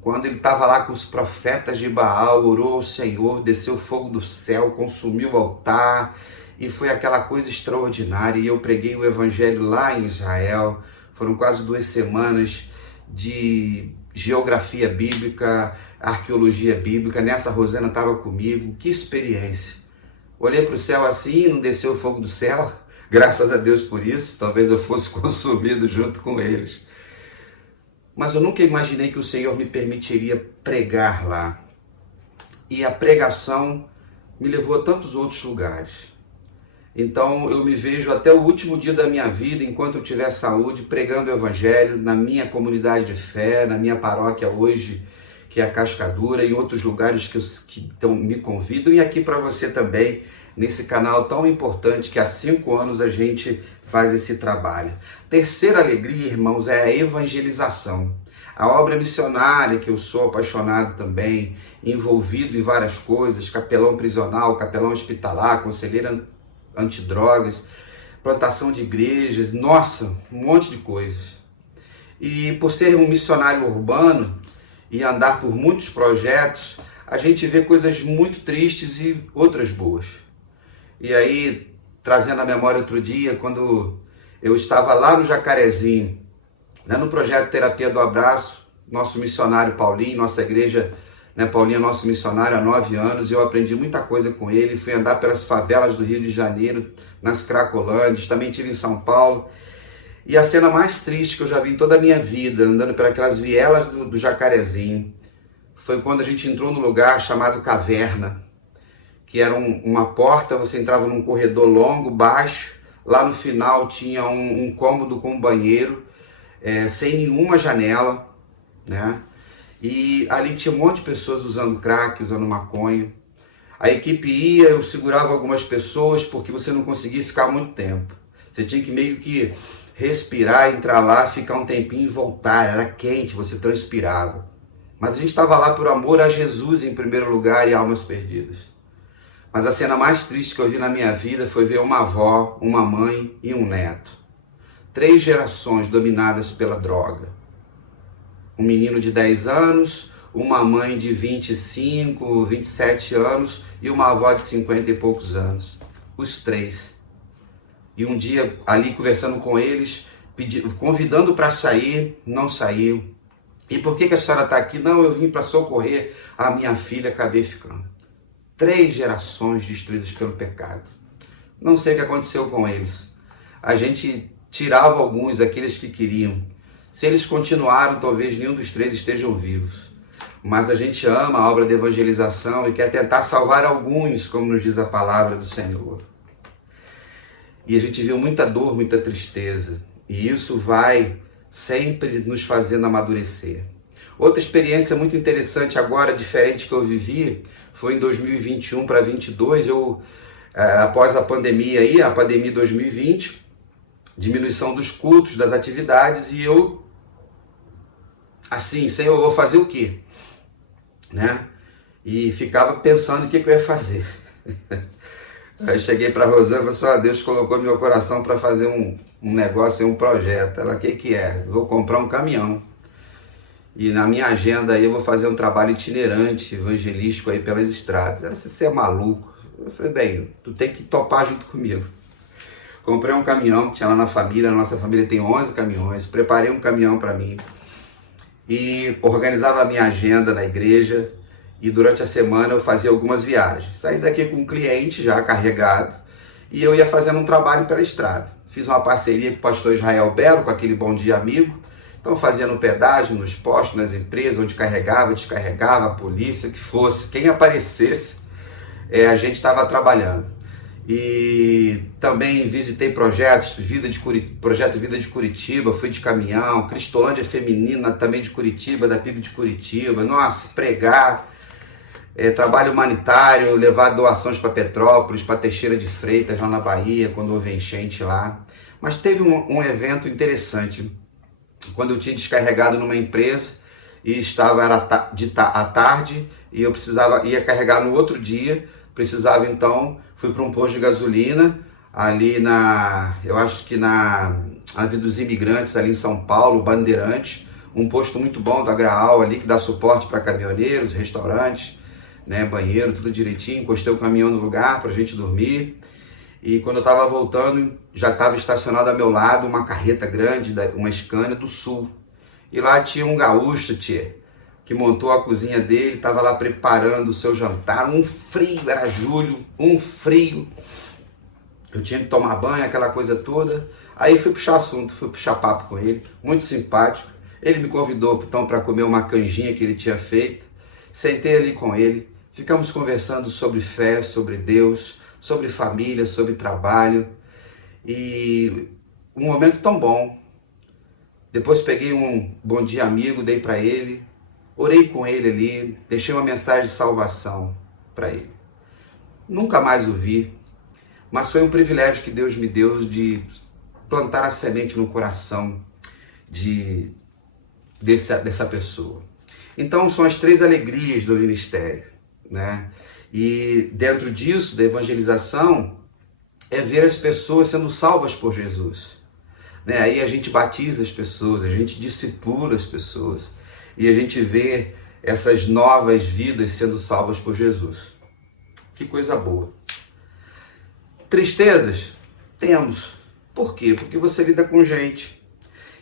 quando ele estava lá com os profetas de Baal, orou ao Senhor, desceu fogo do céu, consumiu o altar, e foi aquela coisa extraordinária. E eu preguei o evangelho lá em Israel. Foram quase 2 semanas de geografia bíblica, arqueologia bíblica. Nessa Rosana estava comigo. Que experiência! Olhei para o céu assim e não desceu o fogo do céu. Graças a Deus por isso. Talvez eu fosse consumido junto com eles. Mas eu nunca imaginei que o Senhor me permitiria pregar lá. E a pregação me levou a tantos outros lugares. Então eu me vejo até o último dia da minha vida, enquanto eu tiver saúde, pregando o evangelho na minha comunidade de fé, na minha paróquia hoje, que é a Cascadura, e em outros lugares que me convidam, e aqui para você também, nesse canal tão importante que há 5 anos a gente faz esse trabalho. Terceira alegria, irmãos, é a evangelização. A obra missionária, que eu sou apaixonado também, envolvido em várias coisas, capelão prisional, capelão hospitalar, conselheiro antidrogas, plantação de igrejas, nossa, um monte de coisas. E por ser um missionário urbano e andar por muitos projetos, a gente vê coisas muito tristes e outras boas. E aí, trazendo à memória outro dia, quando eu estava lá no Jacarezinho, né, no projeto Terapia do Abraço, nosso missionário Paulinho, nossa igreja, né, Paulinho é nosso missionário há 9 anos, e eu aprendi muita coisa com ele, fui andar pelas favelas do Rio de Janeiro, nas Cracolândias, também estive em São Paulo, e a cena mais triste que eu já vi em toda a minha vida, andando pelas vielas do Jacarezinho, foi quando a gente entrou num lugar chamado Caverna, que era uma porta, você entrava num corredor longo, baixo, lá no final tinha um cômodo com um banheiro, sem nenhuma janela, né? E ali tinha um monte de pessoas usando crack, usando maconha. A equipe ia, eu segurava algumas pessoas, porque você não conseguia ficar muito tempo. Você tinha que meio que respirar, entrar lá, ficar um tempinho e voltar. Era quente, você transpirava. Mas a gente estava lá por amor a Jesus em primeiro lugar e almas perdidas. Mas a cena mais triste que eu vi na minha vida foi ver uma avó, uma mãe e um neto. 3 gerações dominadas pela droga. Um menino de 10 anos, uma mãe de 25, 27 anos e uma avó de 50 e poucos anos. Os 3. E um dia, ali conversando com eles, convidando para sair, não saiu. E por que a senhora está aqui? Não, eu vim para socorrer a minha filha, acabei ficando. 3 gerações destruídas pelo pecado. Não sei o que aconteceu com eles. A gente tirava alguns, aqueles que queriam. Se eles continuaram, talvez nenhum dos 3 estejam vivos. Mas a gente ama a obra de evangelização e quer tentar salvar alguns, como nos diz a palavra do Senhor. e a gente viu muita dor, muita tristeza, e isso vai sempre nos fazendo amadurecer. Outra experiência muito interessante agora, diferente que eu vivi, foi em 2021 para 2022, após a pandemia aí, a pandemia 2020, diminuição dos cultos, das atividades, e eu, assim, Senhor, eu vou fazer o quê? Né? E ficava pensando o que eu ia fazer. Aí cheguei para a Rosana e falei assim, Deus colocou no meu coração para fazer um negócio, um projeto. Ela, o que é? Vou comprar um caminhão. E na minha agenda aí eu vou fazer um trabalho itinerante, evangelístico aí pelas estradas. Ela disse, você é maluco? Eu falei, bem, tu tem que topar junto comigo. Comprei um caminhão que tinha lá na família, a nossa família tem 11 caminhões, preparei um caminhão para mim e organizava a minha agenda na igreja e durante a semana eu fazia algumas viagens. Saí daqui com um cliente já carregado e eu ia fazendo um trabalho pela estrada. Fiz uma parceria com o pastor Israel Belo, com aquele Bom Dia Amigo. Então fazia no pedágio, nos postos, nas empresas, onde carregava, descarregava, a polícia, que fosse. Quem aparecesse, a gente estava trabalhando. E também visitei projetos, projeto Vida de Curitiba, fui de caminhão, Cristolândia Feminina também de Curitiba, da PIB de Curitiba. Nossa, pregar, trabalho humanitário, levar doações para Petrópolis, para Teixeira de Freitas, lá na Bahia, quando houve enchente lá. Mas teve um evento interessante, quando eu tinha descarregado numa empresa e era à tarde e eu ia carregar no outro dia, precisava então, fui para um posto de gasolina ali eu acho que na Avenida dos Imigrantes, ali em São Paulo, Bandeirantes, um posto muito bom do Agraal ali, que dá suporte para caminhoneiros, restaurantes, né, banheiro, tudo direitinho. Encostei o caminhão no lugar para a gente dormir. E quando eu estava voltando, já estava estacionado ao meu lado uma carreta grande, uma Scania do Sul. E lá tinha um gaúcho, que montou a cozinha dele, estava lá preparando o seu jantar. Um frio, era julho, um frio. Eu tinha que tomar banho, aquela coisa toda. Aí fui puxar assunto, fui puxar papo com ele, muito simpático. Ele me convidou então para comer uma canjinha que ele tinha feito. Sentei ali com ele, ficamos conversando sobre fé, sobre Deus, sobre família, sobre trabalho, e um momento tão bom. Depois peguei um Bom Dia Amigo, dei para ele, orei com ele ali, deixei uma mensagem de salvação para ele. Nunca mais o vi, mas foi um privilégio que Deus me deu de plantar a semente no coração dessa pessoa. Então são as 3 alegrias do ministério, né? E dentro disso, da evangelização, é ver as pessoas sendo salvas por Jesus, né? Aí a gente batiza as pessoas, a gente discipula as pessoas e a gente vê essas novas vidas sendo salvas por Jesus. Que coisa boa. Tristezas? Temos. Por quê? Porque você lida com gente.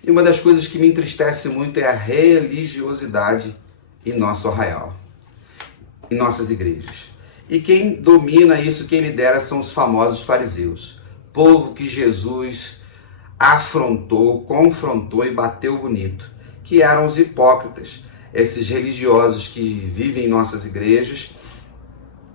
E uma das coisas que me entristece muito é a religiosidade em nosso arraial, em nossas igrejas. E quem domina isso, quem lidera, são os famosos fariseus. Povo que Jesus afrontou, confrontou e bateu bonito, que eram os hipócritas, esses religiosos que vivem em nossas igrejas.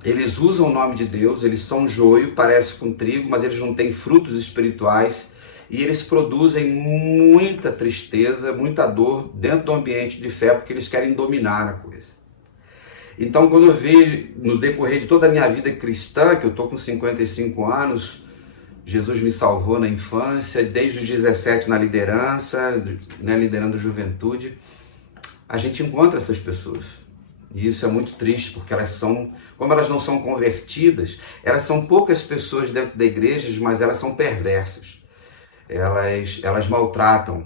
Eles usam o nome de Deus, eles são joio, parece com trigo, mas eles não têm frutos espirituais, e eles produzem muita tristeza, muita dor dentro do ambiente de fé, porque eles querem dominar a coisa. Então, quando eu vejo, no decorrer de toda a minha vida cristã, que eu estou com 55 anos, Jesus me salvou na infância, desde os 17 na liderança, né, liderando juventude, a gente encontra essas pessoas. E isso é muito triste, porque como elas não são convertidas, elas são poucas pessoas dentro da igreja, mas elas são perversas. Elas maltratam.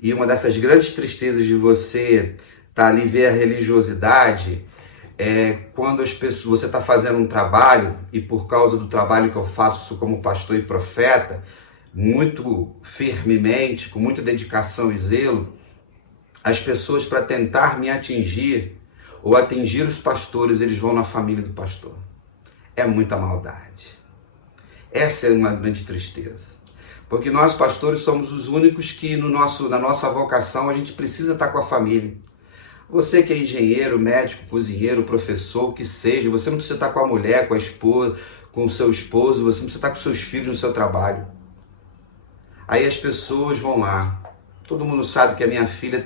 E uma dessas grandes tristezas de você estar ali ver a religiosidade é quando você está fazendo um trabalho, e por causa do trabalho que eu faço como pastor e profeta, muito firmemente, com muita dedicação e zelo, as pessoas, para tentar me atingir ou atingir os pastores, eles vão na família do pastor. É muita maldade. Essa é uma grande tristeza. Porque nós, pastores, somos os únicos que na nossa vocação a gente precisa estar com a família. Você que é engenheiro, médico, cozinheiro, professor, o que seja, você não precisa estar com a mulher, com a esposa, com o seu esposo, você não precisa estar com seus filhos no seu trabalho. Aí as pessoas vão lá. Todo mundo sabe que a minha filha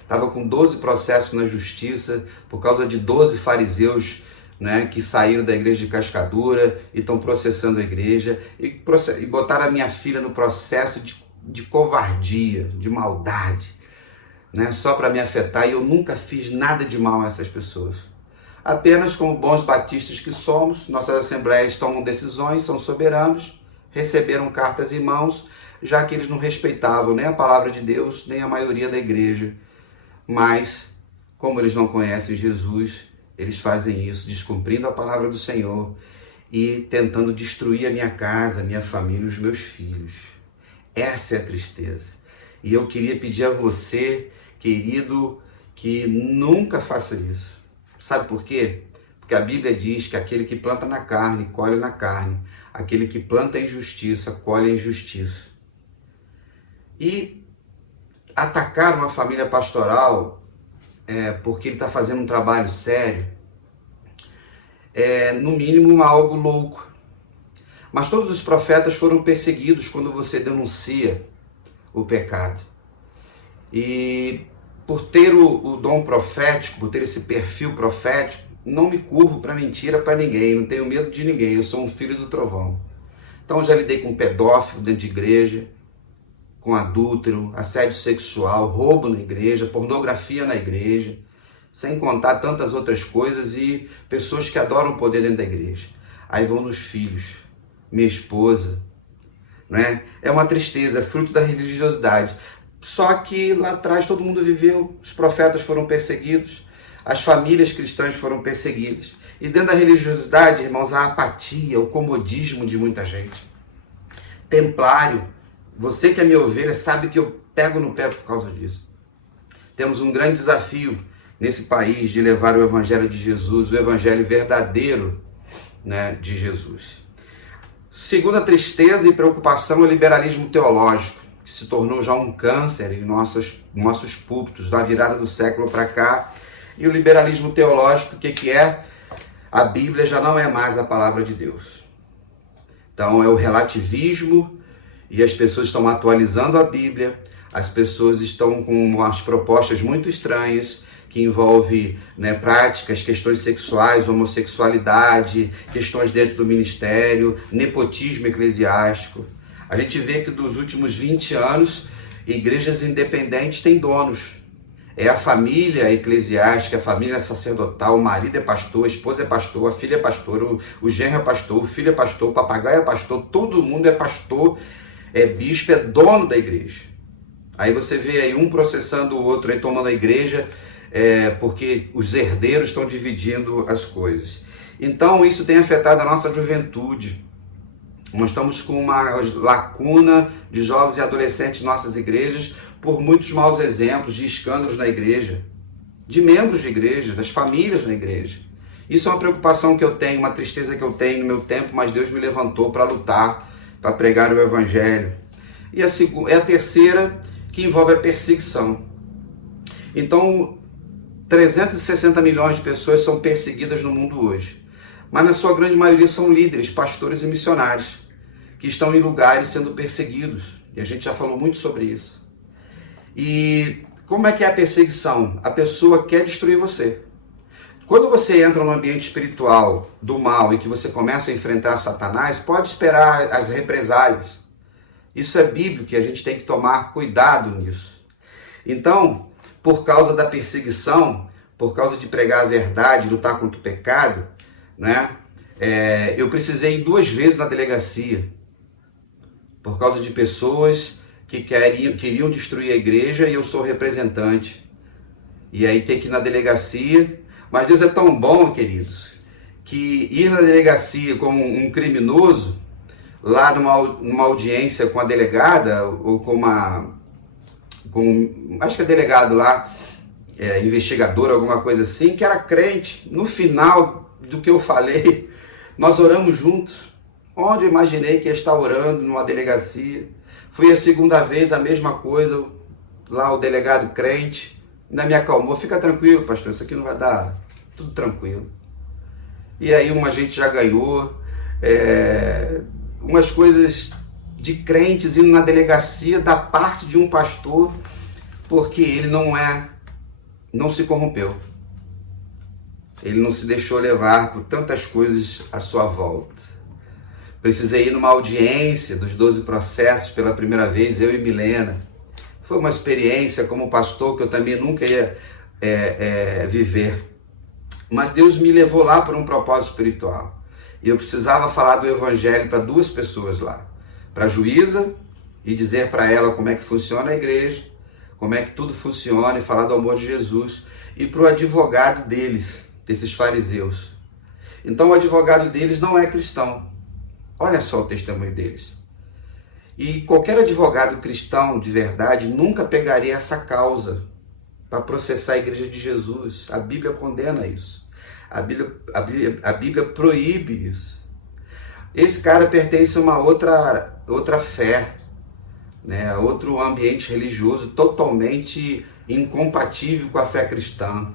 estava com 12 processos na justiça por causa de 12 fariseus, né, que saíram da igreja de Cascadura e estão processando a igreja e botaram a minha filha no processo de covardia, de maldade, né, só para me afetar, e eu nunca fiz nada de mal a essas pessoas. Apenas como bons batistas que somos, nossas assembleias tomam decisões, são soberanos, receberam cartas em mãos, já que eles não respeitavam nem a palavra de Deus, nem a maioria da igreja. Mas, como eles não conhecem Jesus, eles fazem isso, descumprindo a palavra do Senhor e tentando destruir a minha casa, a minha família e os meus filhos. Essa é a tristeza. E eu queria pedir a você, querido, que nunca faça isso. Sabe por quê? Porque a Bíblia diz que aquele que planta na carne, colhe na carne. Aquele que planta a injustiça, colhe a injustiça. E atacar uma família pastoral porque ele está fazendo um trabalho sério é, no mínimo, algo louco. Mas todos os profetas foram perseguidos quando você denuncia o pecado. E por ter o dom profético, por ter esse perfil profético, não me curvo para mentira para ninguém, não tenho medo de ninguém, eu sou um filho do trovão. Então já lidei com pedófilo dentro de igreja, com adúltero, assédio sexual, roubo na igreja, pornografia na igreja, sem contar tantas outras coisas, e pessoas que adoram o poder dentro da igreja. Aí vão nos filhos, minha esposa, né? É uma tristeza, fruto da religiosidade. Só que lá atrás todo mundo viveu, os profetas foram perseguidos, as famílias cristãs foram perseguidas. E dentro da religiosidade, irmãos, a apatia, o comodismo de muita gente. Templário, você que é minha ovelha sabe que eu pego no pé por causa disso. Temos um grande desafio nesse país de levar o evangelho de Jesus, o evangelho verdadeiro, né, de Jesus. Segunda tristeza e preocupação é o liberalismo teológico, que se tornou já um câncer em nossos púlpitos, da virada do século para cá. E o liberalismo teológico, o que é? A Bíblia já não é mais a palavra de Deus. Então é o relativismo, e as pessoas estão atualizando a Bíblia, as pessoas estão com umas propostas muito estranhas, que envolvem, né, práticas, questões sexuais, homossexualidade, questões dentro do ministério, nepotismo eclesiástico. A gente vê que dos últimos 20 anos, igrejas independentes têm donos. É a família eclesiástica, a família sacerdotal, o marido é pastor, a esposa é pastor, a filha é pastor, o genro é pastor, o filho é pastor, o papagaio é pastor, todo mundo é pastor, é bispo, é dono da igreja. Aí você vê aí um processando o outro, aí tomando a igreja, porque os herdeiros estão dividindo as coisas. Então isso tem afetado a nossa juventude. Nós estamos com uma lacuna de jovens e adolescentes em nossas igrejas por muitos maus exemplos de escândalos na igreja, de membros de igreja, das famílias na igreja. Isso é uma preocupação que eu tenho, uma tristeza que eu tenho no meu tempo, mas Deus me levantou para lutar, para pregar o evangelho. E a terceira, que envolve a perseguição. Então, 360 milhões de pessoas são perseguidas no mundo hoje. Mas na sua grande maioria são líderes, pastores e missionários, que estão em lugares sendo perseguidos. E a gente já falou muito sobre isso. E como é que é a perseguição? A pessoa quer destruir você. Quando você entra no ambiente espiritual do mal e que você começa a enfrentar Satanás, pode esperar as represálias. Isso é bíblico e a gente tem que tomar cuidado nisso. Então, por causa da perseguição, por causa de pregar a verdade, lutar contra o pecado, né? Eu precisei ir 2 vezes na delegacia por causa de pessoas que queriam destruir a igreja, e eu sou representante. E aí tem que ir na delegacia. Mas Deus é tão bom, queridos, que ir na delegacia como um criminoso, lá numa audiência com a delegada, ou acho que é delegado lá, investigador, alguma coisa assim, que era crente. No final do que eu falei, nós oramos juntos. Onde eu imaginei que ia estar orando numa delegacia. Fui a segunda vez, a mesma coisa, lá o delegado crente, ainda me acalmou. Fica tranquilo, pastor, isso aqui não vai dar, tudo tranquilo. E aí uma gente já ganhou, umas coisas de crentes indo na delegacia da parte de um pastor, porque ele não se corrompeu. Ele não se deixou levar por tantas coisas à sua volta. Precisei ir numa audiência dos 12 processos pela primeira vez, eu e Milena. Foi uma experiência como pastor que eu também nunca ia viver. Mas Deus me levou lá por um propósito espiritual. E eu precisava falar do evangelho para 2 pessoas lá. Para a juíza e dizer para ela como é que funciona a igreja, como é que tudo funciona e falar do amor de Jesus. E para o advogado deles, desses fariseus. Então o advogado deles não é cristão. Olha só o testemunho deles. E qualquer advogado cristão de verdade nunca pegaria essa causa para processar a igreja de Jesus. A Bíblia condena isso. A Bíblia proíbe isso. Esse cara pertence a uma outra fé, né? A outro ambiente religioso totalmente incompatível com a fé cristã.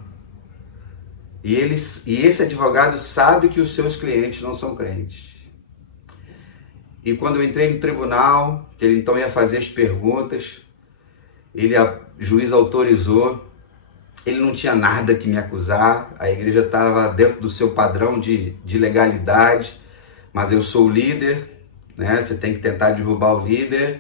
E esse advogado sabe que os seus clientes não são crentes. E quando eu entrei no tribunal, que ele então ia fazer as perguntas, o juiz autorizou, ele não tinha nada que me acusar, a igreja estava dentro do seu padrão de legalidade, mas eu sou o líder, né? Você tem que tentar derrubar o líder.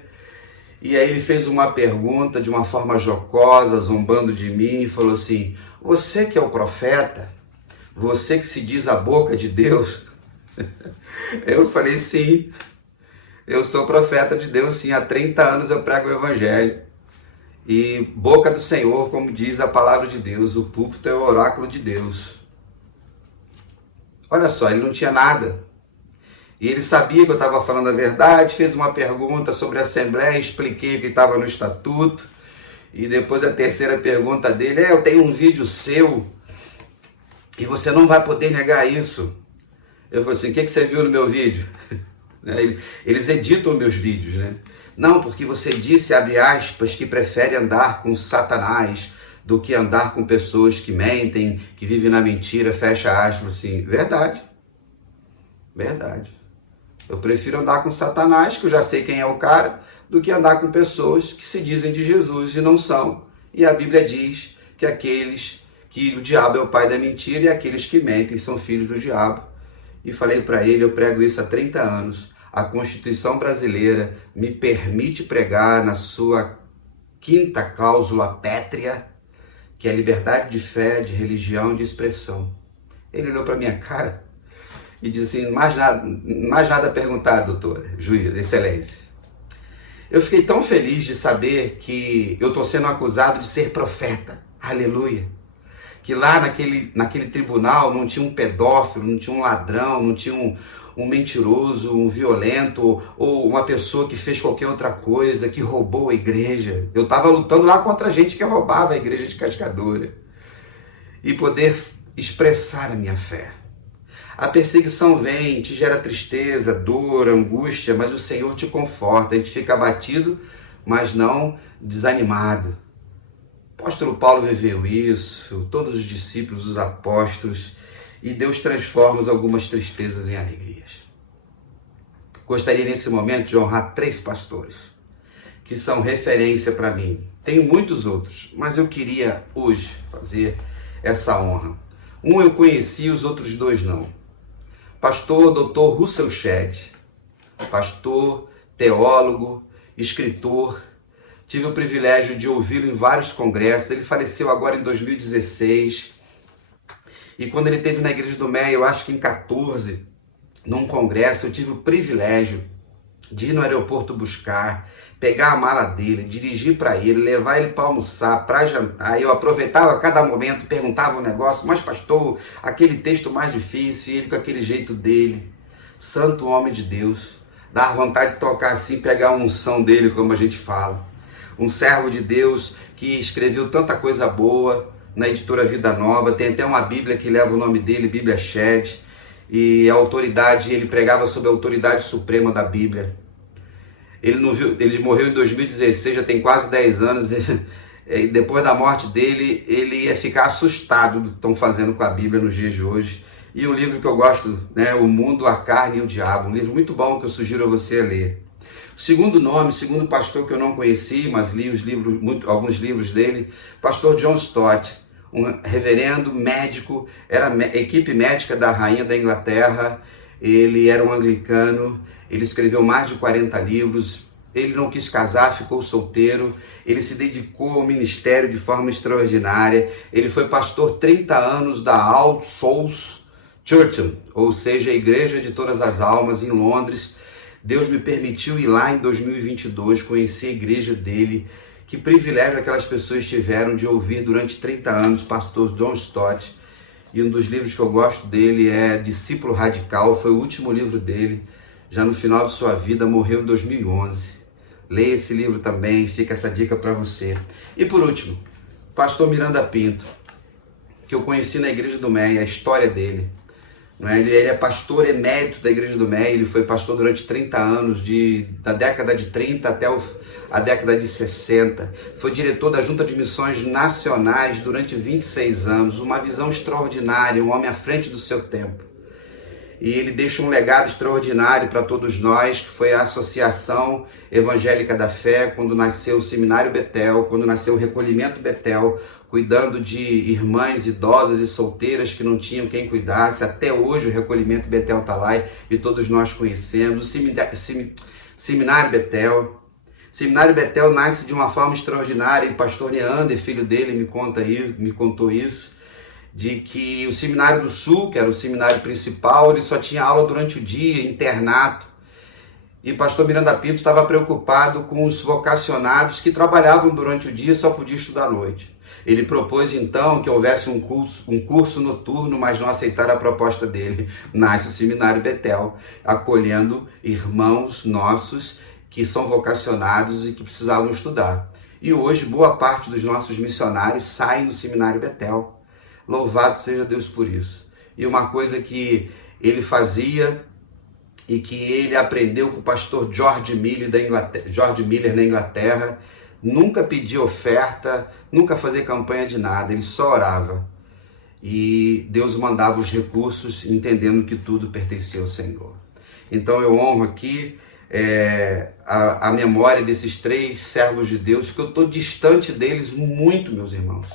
E aí ele fez uma pergunta de uma forma jocosa, zombando de mim, e falou assim: você que é o profeta? Você que se diz a boca de Deus? Eu falei: sim, eu sou profeta de Deus, sim, há 30 anos eu prego o evangelho. E boca do Senhor, como diz a palavra de Deus, o púlpito é o oráculo de Deus. Olha só, ele não tinha nada. E ele sabia que eu estava falando a verdade, fez uma pergunta sobre a Assembleia, expliquei o que estava no estatuto. E depois a terceira pergunta dele eu tenho um vídeo seu e você não vai poder negar isso. Eu falei assim: o que você viu no meu vídeo? Eles editam meus vídeos, né? Não, porque você disse, abre aspas, que prefere andar com Satanás do que andar com pessoas que mentem, que vivem na mentira, fecha aspas. Assim, verdade. Verdade. Eu prefiro andar com Satanás, que eu já sei quem é o cara, do que andar com pessoas que se dizem de Jesus e não são. E a Bíblia diz que o diabo é o pai da mentira e aqueles que mentem são filhos do diabo. E falei para ele, eu prego isso há 30 anos. A Constituição brasileira me permite pregar na sua 5ª cláusula pétrea, que é a liberdade de fé, de religião, de expressão. Ele olhou para minha cara e disse assim: mais nada a perguntar, doutora, juiz, excelência. Eu fiquei tão feliz de saber que eu estou sendo acusado de ser profeta. Aleluia. Que lá naquele tribunal não tinha um pedófilo, não tinha um ladrão, não tinha um mentiroso, um violento, ou uma pessoa que fez qualquer outra coisa, que roubou a igreja. Eu estava lutando lá contra gente que roubava a igreja de Cascadura. E poder expressar a minha fé. A perseguição vem, te gera tristeza, dor, angústia, mas o Senhor te conforta. A gente fica abatido, mas não desanimado. O apóstolo Paulo viveu isso, todos os discípulos, os apóstolos, e Deus transforma algumas tristezas em alegrias. Gostaria nesse momento de honrar 3 pastores, que são referência para mim. Tenho muitos outros, mas eu queria hoje fazer essa honra. Um eu conheci, os outros 2 não. Pastor Dr. Russell Shedd, pastor, teólogo, escritor. Tive o privilégio de ouvi-lo em vários congressos. Ele faleceu agora em 2016. E quando ele esteve na Igreja do Meia, eu acho que em 14, num congresso, eu tive o privilégio de ir no aeroporto buscar, pegar a mala dele, dirigir para ele, levar ele para almoçar, para jantar. Eu aproveitava cada momento, perguntava um negócio: mas pastor, aquele texto mais difícil, e ele com aquele jeito dele, santo homem de Deus, dá vontade de tocar assim, pegar a unção dele, como a gente fala. Um servo de Deus que escreveu tanta coisa boa na editora Vida Nova, tem até uma Bíblia que leva o nome dele, Bíblia Shedd, e a autoridade, ele pregava sobre a autoridade suprema da Bíblia. Ele morreu em 2016, já tem quase 10 anos, e depois da morte dele, ele ia ficar assustado do que estão fazendo com a Bíblia nos dias de hoje. E um livro que eu gosto, né, O Mundo, a Carne e o Diabo, um livro muito bom que eu sugiro a você ler. Segundo nome, segundo pastor que eu não conheci, mas li alguns livros dele, pastor John Stott, um reverendo médico, era equipe médica da rainha da Inglaterra, ele era um anglicano, ele escreveu mais de 40 livros, ele não quis casar, ficou solteiro, ele se dedicou ao ministério de forma extraordinária, ele foi pastor 30 anos da All Souls Church, ou seja, a Igreja de Todas as Almas, em Londres. Deus me permitiu ir lá em 2022, conhecer a igreja dele. Que privilégio aquelas pessoas tiveram de ouvir durante 30 anos o pastor John Stott. E um dos livros que eu gosto dele é Discípulo Radical, foi o último livro dele, já no final de sua vida, morreu em 2011. Leia esse livro também, fica essa dica para você. E por último, pastor Miranda Pinto, que eu conheci na Igreja do Meia, a história dele. Ele é pastor emérito da Igreja do Meia, ele foi pastor durante 30 anos, da década de 30 até a década de 60. Foi diretor da Junta de Missões Nacionais durante 26 anos, uma visão extraordinária, um homem à frente do seu tempo. E ele deixa um legado extraordinário para todos nós, que foi a Associação Evangélica da Fé, quando nasceu o Seminário Betel, quando nasceu o Recolhimento Betel, cuidando de irmãs idosas e solteiras que não tinham quem cuidasse. Até hoje o Recolhimento Betel está lá e todos nós conhecemos. O Seminário Betel. O Seminário Betel nasce de uma forma extraordinária, e o pastor Neander, filho dele, me contou isso, de que o Seminário do Sul, que era o seminário principal, ele só tinha aula durante o dia, internato. E o pastor Miranda Pinto estava preocupado com os vocacionados que trabalhavam durante o dia e só podiam estudar à noite. Ele propôs então que houvesse um curso noturno, mas não aceitaram a proposta dele. Nasce o Seminário Betel, acolhendo irmãos nossos que são vocacionados e que precisavam estudar. E hoje boa parte dos nossos missionários saem do Seminário Betel. Louvado seja Deus por isso. E uma coisa que ele fazia e que ele aprendeu com o pastor George Miller na Inglaterra, nunca pedia oferta, nunca fazia campanha de nada, ele só orava. E Deus mandava os recursos, entendendo que tudo pertencia ao Senhor. Então eu honro aqui a memória desses 3 servos de Deus, que eu estou distante deles muito, meus irmãos.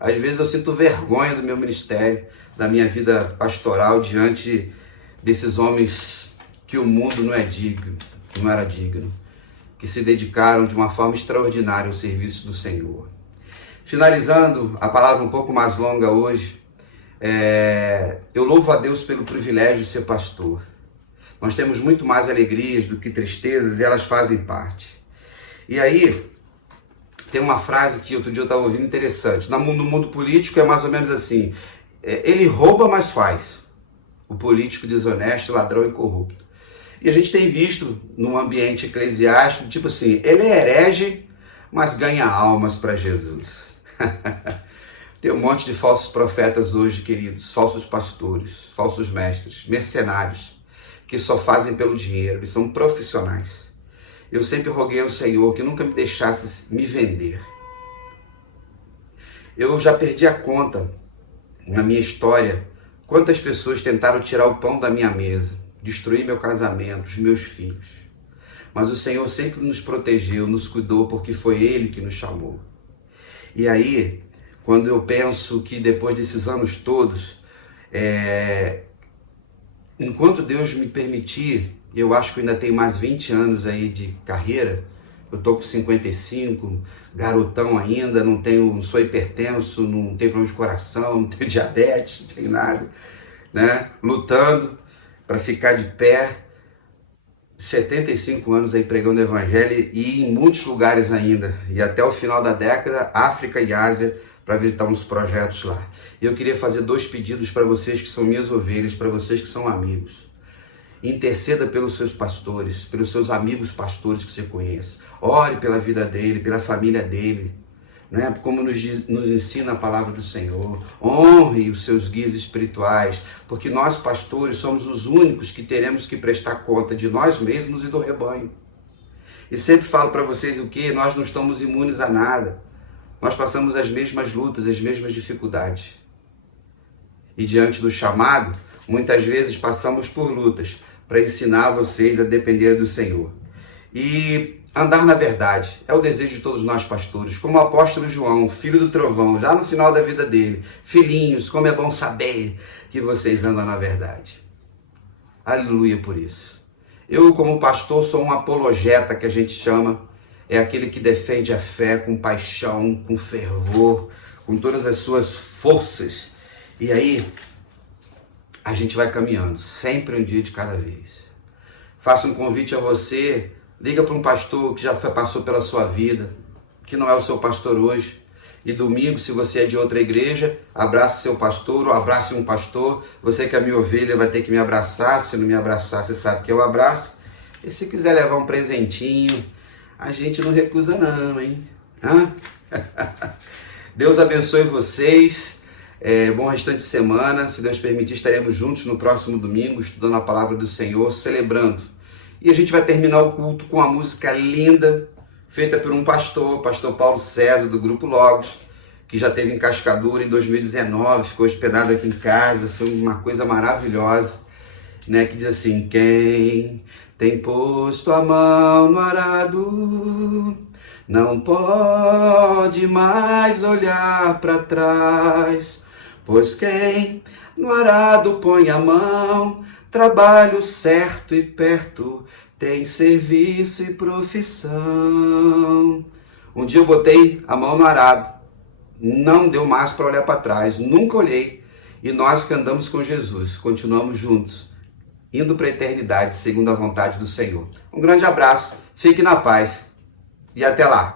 Às vezes eu sinto vergonha do meu ministério, da minha vida pastoral, diante desses homens que o mundo não era digno, que se dedicaram de uma forma extraordinária ao serviço do Senhor. Finalizando, a palavra um pouco mais longa hoje, eu louvo a Deus pelo privilégio de ser pastor. Nós temos muito mais alegrias do que tristezas, e elas fazem parte. E aí, tem uma frase que outro dia eu estava ouvindo interessante. No mundo político é mais ou menos assim: ele rouba, mas faz. O político desonesto, ladrão e corrupto. E a gente tem visto num ambiente eclesiástico, tipo assim, ele é herege, mas ganha almas para Jesus. Tem um monte de falsos profetas hoje, queridos, falsos pastores, falsos mestres, mercenários, que só fazem pelo dinheiro, eles são profissionais. Eu sempre roguei ao Senhor que nunca me deixasse me vender. Eu já perdi a conta, na minha história, quantas pessoas tentaram tirar o pão da minha mesa, destruir meu casamento, os meus filhos. Mas o Senhor sempre nos protegeu, nos cuidou, porque foi Ele que nos chamou. E aí, quando eu penso que depois desses anos todos, enquanto Deus me permitir, eu acho que eu ainda tenho mais 20 anos aí de carreira. Eu tô com 55, garotão ainda, não sou hipertenso, não tenho problema de coração, não tenho diabetes, não tenho nada, né? Lutando para ficar de pé, 75 anos aí pregando o evangelho, e em muitos lugares ainda, e até o final da década, África e Ásia, para visitar uns projetos lá. Eu queria fazer 2 pedidos para vocês que são minhas ovelhas, para vocês que são amigos. Interceda pelos seus pastores, pelos seus amigos pastores que você conhece. Ore pela vida dele, pela família dele, né? Como nos ensina a palavra do Senhor. Honre os seus guias espirituais, porque nós pastores somos os únicos que teremos que prestar conta de nós mesmos e do rebanho. E sempre falo para vocês o que? Nós não estamos imunes a nada. Nós passamos as mesmas lutas, as mesmas dificuldades. E diante do chamado, muitas vezes passamos por lutas para ensinar vocês a depender do Senhor. e andar na verdade. É o desejo de todos nós pastores. Como o apóstolo João, filho do trovão, já no final da vida dele: filhinhos, como é bom saber que vocês andam na verdade. Aleluia por isso. Eu, como pastor, sou um apologeta, que a gente chama. É aquele que defende a fé com paixão, com fervor, com todas as suas forças. E aí, a gente vai caminhando, sempre um dia de cada vez. Faço um convite a você, liga para um pastor que já passou pela sua vida, que não é o seu pastor hoje. E domingo, se você é de outra igreja, abrace seu pastor ou abrace um pastor. Você que é minha ovelha vai ter que me abraçar. Se não me abraçar, você sabe que eu abraço. E se quiser levar um presentinho, a gente não recusa não, hein? Deus abençoe vocês. Bom restante de semana. Se Deus permitir, estaremos juntos no próximo domingo, estudando a palavra do Senhor, celebrando. E a gente vai terminar o culto com uma música linda, feita por um pastor, pastor Paulo César, do Grupo Logos, que já esteve em Cascadura em 2019, ficou hospedado aqui em casa, foi uma coisa maravilhosa, né? Que diz assim: quem tem posto a mão no arado não pode mais olhar para trás, pois quem no arado põe a mão, trabalho certo e perto, tem serviço e profissão. Um dia eu botei a mão no arado, não deu mais para olhar para trás, nunca olhei. E nós que andamos com Jesus, continuamos juntos, indo para a eternidade, segundo a vontade do Senhor. Um grande abraço, fique na paz e até lá.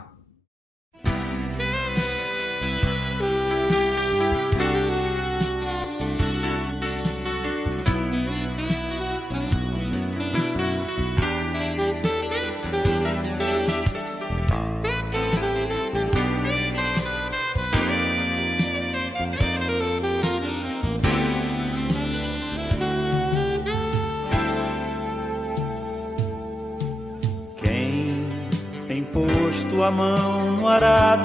A mão no arado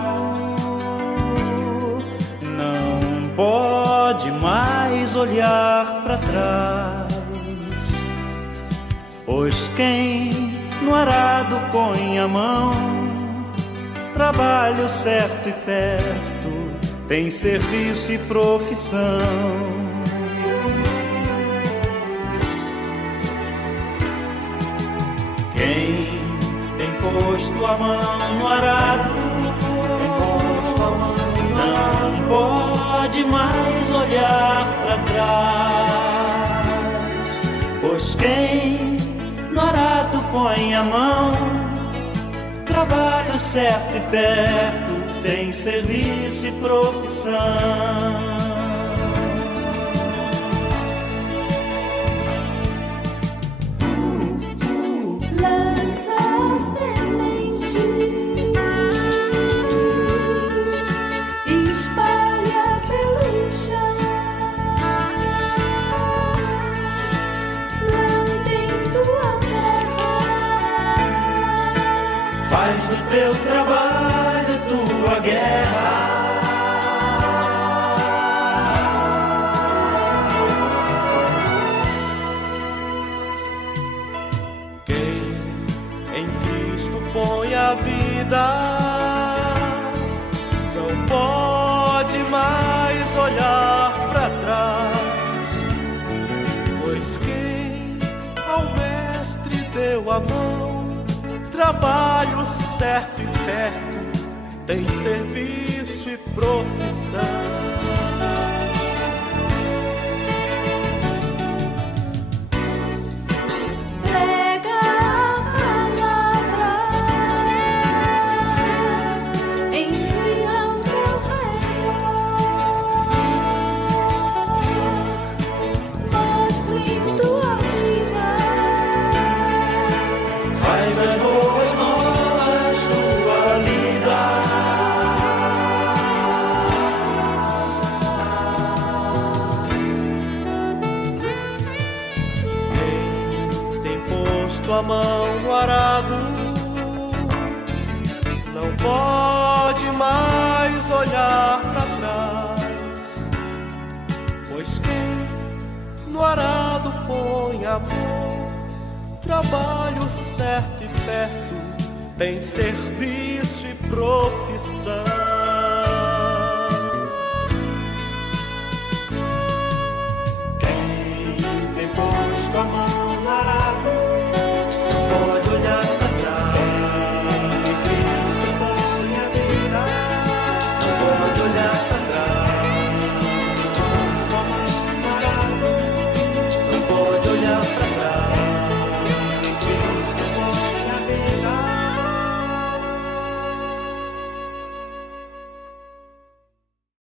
não pode mais olhar para trás, pois quem no arado põe a mão, trabalho certo e perto, tem serviço e profissão. Quem posto a mão no arado não pode mais olhar para trás, pois quem no arado põe a mão, trabalho certo e perto, tem serviço e profissão. Faz do teu trabalho tua guerra. Quem em Cristo põe a vida não pode mais olhar para trás, pois quem ao Mestre deu a mão, trabalho certo e perto, tem serviço e profissão. Prega a palavra, ensina ao teu redor, mostre em tua vida, Faz as boas novas tua vida. Quem tem posto a mão no arado não pode mais olhar para trás, pois quem no arado põe a mão, trabalho certo e perto, tem serviço e profissão.